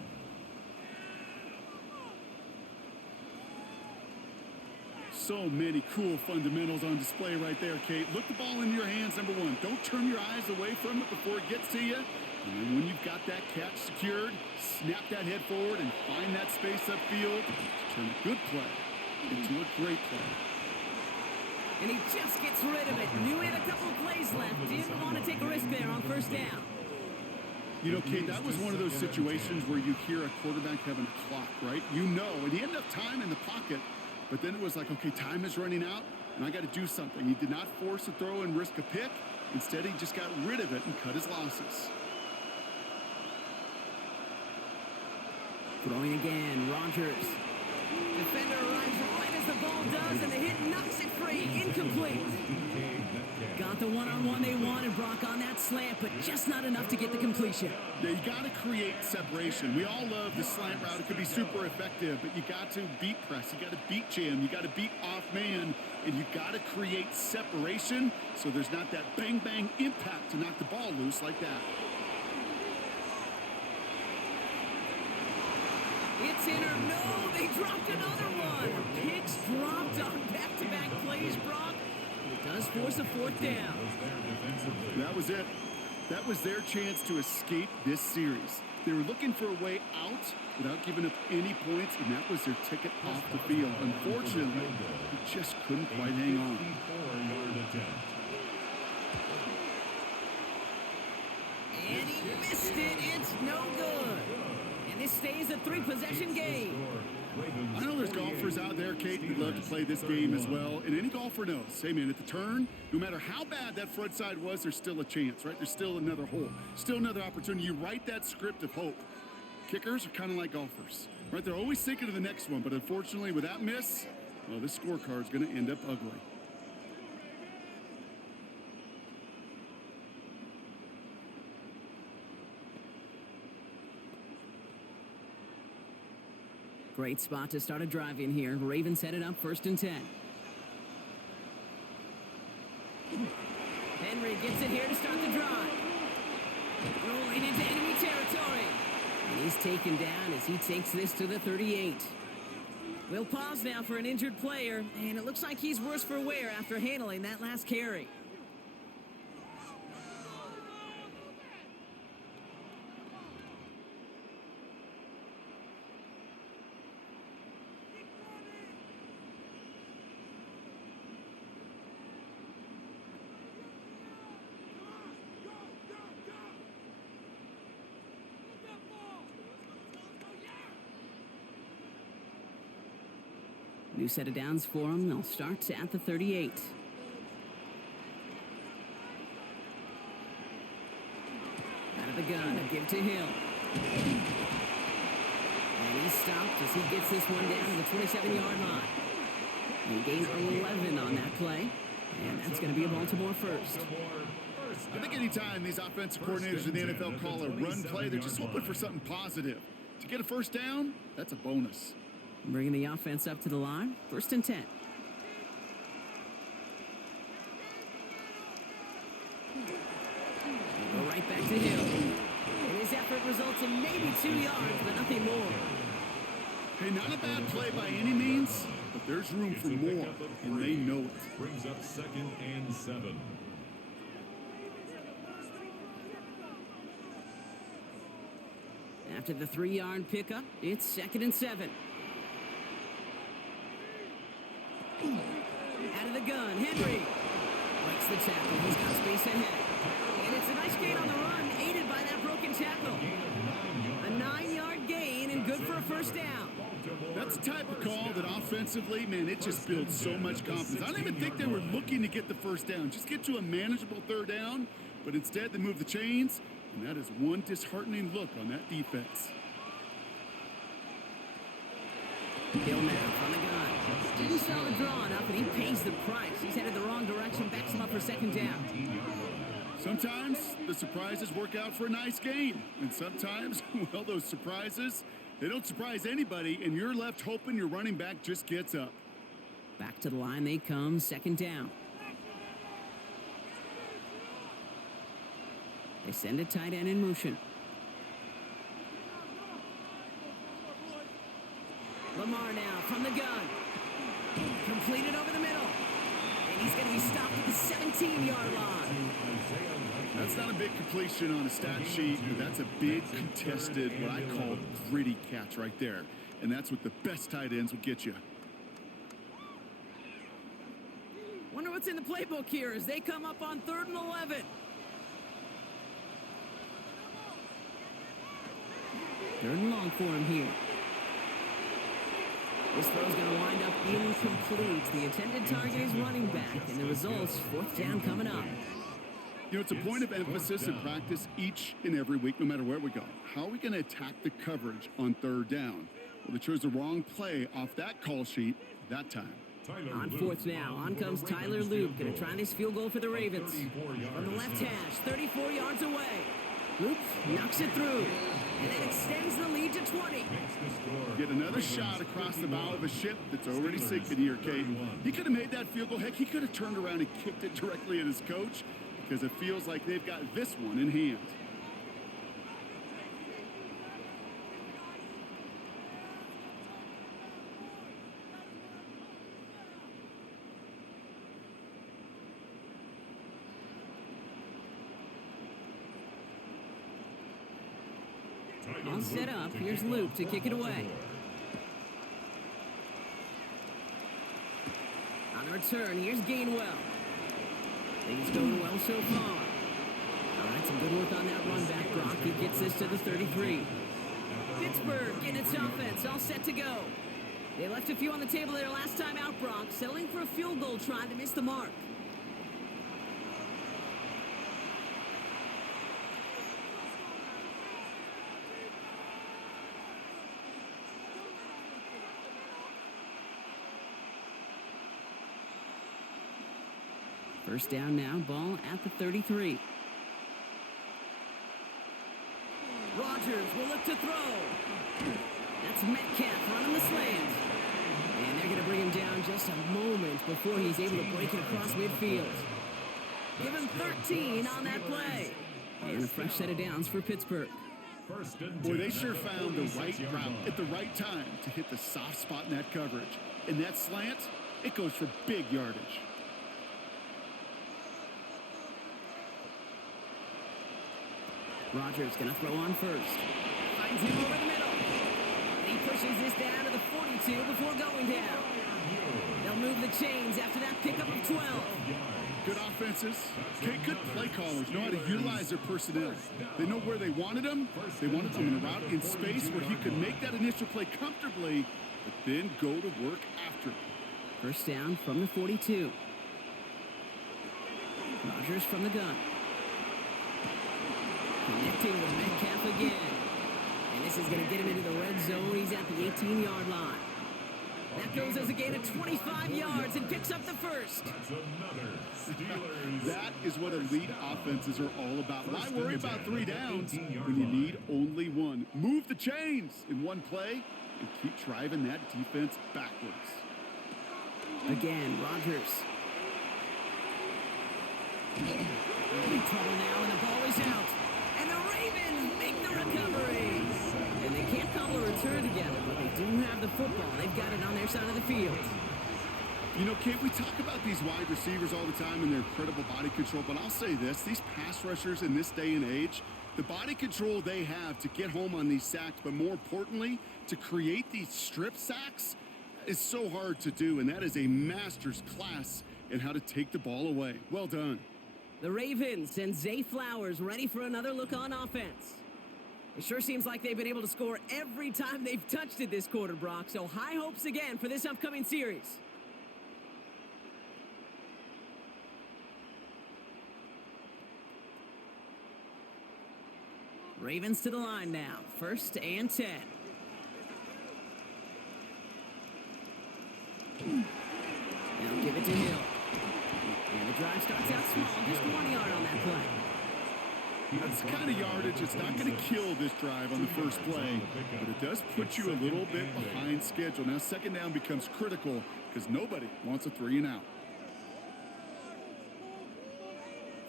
So many cool fundamentals on display right there, Kate. Look the ball in your hands, number one. Don't turn your eyes away from it before it gets to you. And then when you've got that catch secured, snap that head forward and find that space upfield to turn a good play into a great play. And he just gets rid of it. Knew he had a couple of plays left. Didn't want to take a risk there on first down. You know, Kate, that was one of those situations where you hear a quarterback having a clock, right? You know, and he had enough time in the pocket, but then it was like, okay, time is running out, and I got to do something. He did not force a throw and risk a pick. Instead, he just got rid of it and cut his losses. Throwing again, Rodgers. Defender arrives right as the ball does, and the hit knocks it free. Incomplete. Got the one-on-one they wanted, Brock, on that slant, but just not enough to get the completion. Yeah, you got to create separation. We all love the slant route. It could be super effective, but you got to beat press. You got to beat jam. You got to beat off man, and you got to create separation so there's not that bang-bang impact to knock the ball loose like that. It's in or no, they dropped another one. Picks dropped on back-to-back plays, Brock. It does force a fourth down. That was it. That was their chance to escape this series. They were looking for a way out without giving up any points, and that was their ticket off the field. Unfortunately, they just couldn't quite hang on. And he missed it. It's no good. And this stays a three-possession game. I know there's golfers out there, Kate, who'd love to play this game as well. And any golfer knows, hey, man, at the turn, no matter how bad that front side was, there's still a chance, right? There's still another hole, still another opportunity. You write that script of hope. Kickers are kind of like golfers, right? They're always thinking of the next one. But unfortunately, with that miss, well, this scorecard's going to end up ugly. Great spot to start a drive in here. Ravens headed up 1st and 10. Henry gets it here to start the drive. Rolling into enemy territory. And he's taken down as he takes this to the 38. We'll pause now for an injured player, and it looks like he's worse for wear after handling that last carry. New set of downs for them. They'll start at the 38. Out of the gun, a give to Hill. And he's stopped as he gets this one down to the 27-yard line. He gained 11 on that play. And that's going to be a Baltimore first. I think anytime these offensive coordinators in the NFL call a run play, they're just hoping for something positive. To get a first down, that's a bonus. Bringing the offense up to the line. 1st and 10. Go right back to Hill. And his effort results in maybe 2 yards, but nothing more. Hey, not a bad play by any means, but there's room for more, and they know it. Brings up 2nd and 7. After the 3-yard pickup, it's 2nd and 7. Out of the gun, Henry breaks the tackle. He's got space ahead. And it's a nice gain on the run, aided by that broken tackle. A 9-yard gain and good for a first down. That's the type of call that offensively, man, it just builds so much confidence. I don't even think they were looking to get the first down. Just get to a manageable 3rd down, but instead they move the chains, and that is one disheartening look on that defense. Hill now from the gun. Didn't sell the draw enough, and he pays the price. He's headed the wrong direction, backs him up for 2nd down. Sometimes the surprises work out for a nice game. And sometimes, well, those surprises, they don't surprise anybody, and you're left hoping your running back just gets up. Back to the line they come, 2nd down. They send a tight end in motion. Lamar now from the gun. Completed over the middle. And he's going to be stopped at the 17-yard line. That's not a big completion on a stat sheet, but that's a big contested, what I call gritty catch right there. And that's what the best tight ends will get you. Wonder what's in the playbook here as they come up on 3rd and 11. Third and long for him here. This throw's going to wind up incomplete. The intended target is running back, and the result's 4th down coming up. You know, it's a point of emphasis in practice each and every week, no matter where we go. How are we going to attack the coverage on 3rd down? Well, they chose the wrong play off that call sheet that time. On 4th now, on comes Tyler Loop, going to try this field goal for the Ravens. From the left hash, 34 yards away. Loop knocks it through, and that extends the lead to 20. Get another shot across the bow of a ship that's already sinking here, Kate. He could have made that field goal. Heck, he could have turned around and kicked it directly at his coach, because it feels like they've got this one in hand. All set up. Here's Loop to kick it away. On the return, here's Gainwell. Things going well so far. All right, some good work on that run back, Brock. He gets this to the 33. Pittsburgh getting its offense all set to go. They left a few on the table there last time out, Brock, settling for a field goal try to miss the mark. First down now, ball at the 33. Rodgers will look to throw. That's Metcalf running the slant. And they're going to bring him down just a moment before he's able to break it across midfield. Give him 13 on that play. And a fresh set of downs for Pittsburgh. Boy, they sure found the right route at the right time to hit the soft spot in that coverage. And that slant, it goes for big yardage. Rodgers going to throw on first. Finds him over the middle. And he pushes this down to the 42 before going down. They'll move the chains after that pickup of 12. Good offenses. Okay, good play callers know how to utilize their personnel. They know where they wanted them. They wanted them in a route in space where he could make that initial play comfortably, but then go to work after. First down from the 42. Rodgers from the gun. Connecting with Metcalf again. And this is going to get him into the red zone. He's at the 18-yard line. That goes as a gain of 25 yards and picks up the first. That's another Steelers. That is what elite offenses are all about. Why worry about 3 downs when you need only one? Move the chains in one play and keep driving that defense backwards. Again, Rodgers. In trouble now, and the ball is out. And the Ravens make the recovery. And they can't cobble a return together, but they do have the football. They've got it on their side of the field. You know, Kate, we talk about these wide receivers all the time and their incredible body control, but I'll say this, these pass rushers in this day and age, the body control they have to get home on these sacks, but more importantly, to create these strip sacks is so hard to do, and that is a master's class in how to take the ball away. Well done. The Ravens send Zay Flowers ready for another look on offense. It sure seems like they've been able to score every time they've touched it this quarter, Brock, so high hopes again for this upcoming series. Ravens to the line now, 1st and 10. Now give it to Hill. And the drive starts out small, just 1 yard on that play. That's the kind of yardage, it's not going to kill this drive on the first play, but it does put you a little bit behind schedule. Now, 2nd down becomes critical because nobody wants a 3 and out.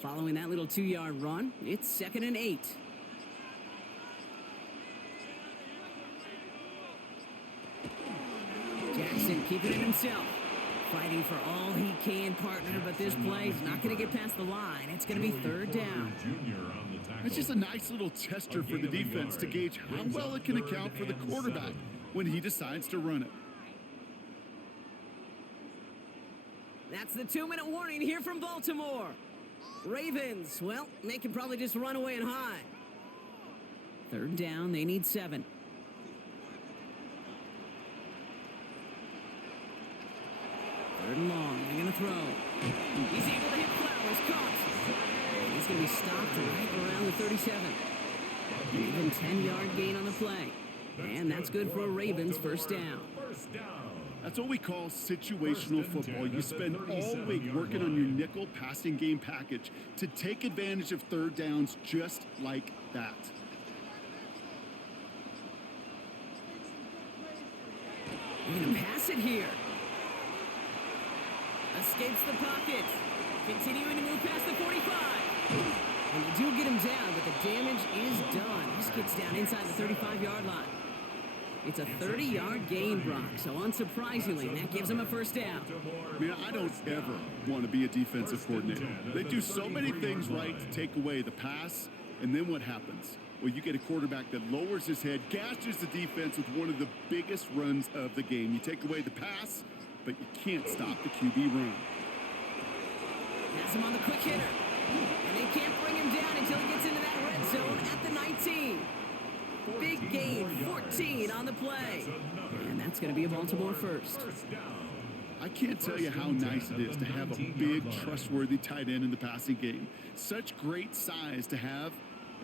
Following that little 2-yard run, it's 2nd and 8. Jackson keeping it himself. Fighting for all he can, partner, but this play is not going to get past the line. It's going to be third down. It's just a nice little tester for the defense to gauge how well it can account for the quarterback when he decides to run it. That's the 2-minute warning here from Baltimore. Ravens, well, they can probably just run away and hide. Third down, they need 7. Third and long, they're going to throw. He's able to hit Flowers, caught. He's going to be stopped right around the 37. Even 10-yard gain on the play. And that's good for a Ravens first down. That's what we call situational football. You spend all week working on your nickel passing game package to take advantage of third downs just like that. They're going to pass it here. Escapes the pocket. Continuing to move past the 45. And they do get him down, but the damage is done. This gets down inside the 35-yard line. It's a 30-yard gain, Brock, so unsurprisingly, that gives him a first down. Man, I don't ever want to be a defensive coordinator. They do so many things right to take away the pass, and then what happens? Well, you get a quarterback that lowers his head, gashes the defense with one of the biggest runs of the game. You take away the pass, but you can't stop the QB run. Has him on the quick hitter. And they can't bring him down until he gets into that red zone at the 19. Big gain, 14 on the play. And that's going to be a Baltimore first. I can't tell you how nice it is to have a big, trustworthy tight end in the passing game. Such great size to have,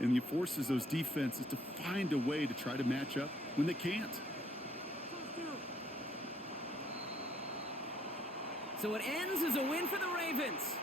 and he forces those defenses to find a way to try to match up when they can't. So it ends as a win for the Ravens.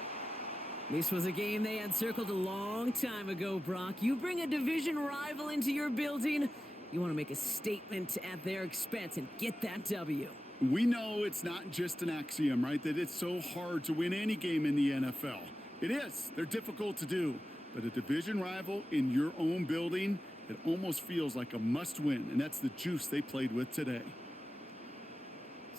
This was a game they had circled a long time ago, Brock. You bring a division rival into your building, you want to make a statement at their expense and get that W. We know it's not just an axiom, right, that it's so hard to win any game in the NFL. It is. They're difficult to do. But a division rival in your own building, it almost feels like a must-win, and that's the juice they played with today.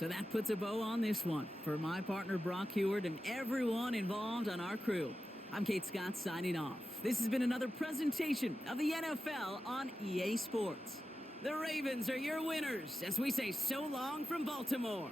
So that puts a bow on this one. For my partner, Brock Heward, and everyone involved on our crew, I'm Kate Scott signing off. This has been another presentation of the NFL on EA Sports. The Ravens are your winners as we say so long from Baltimore.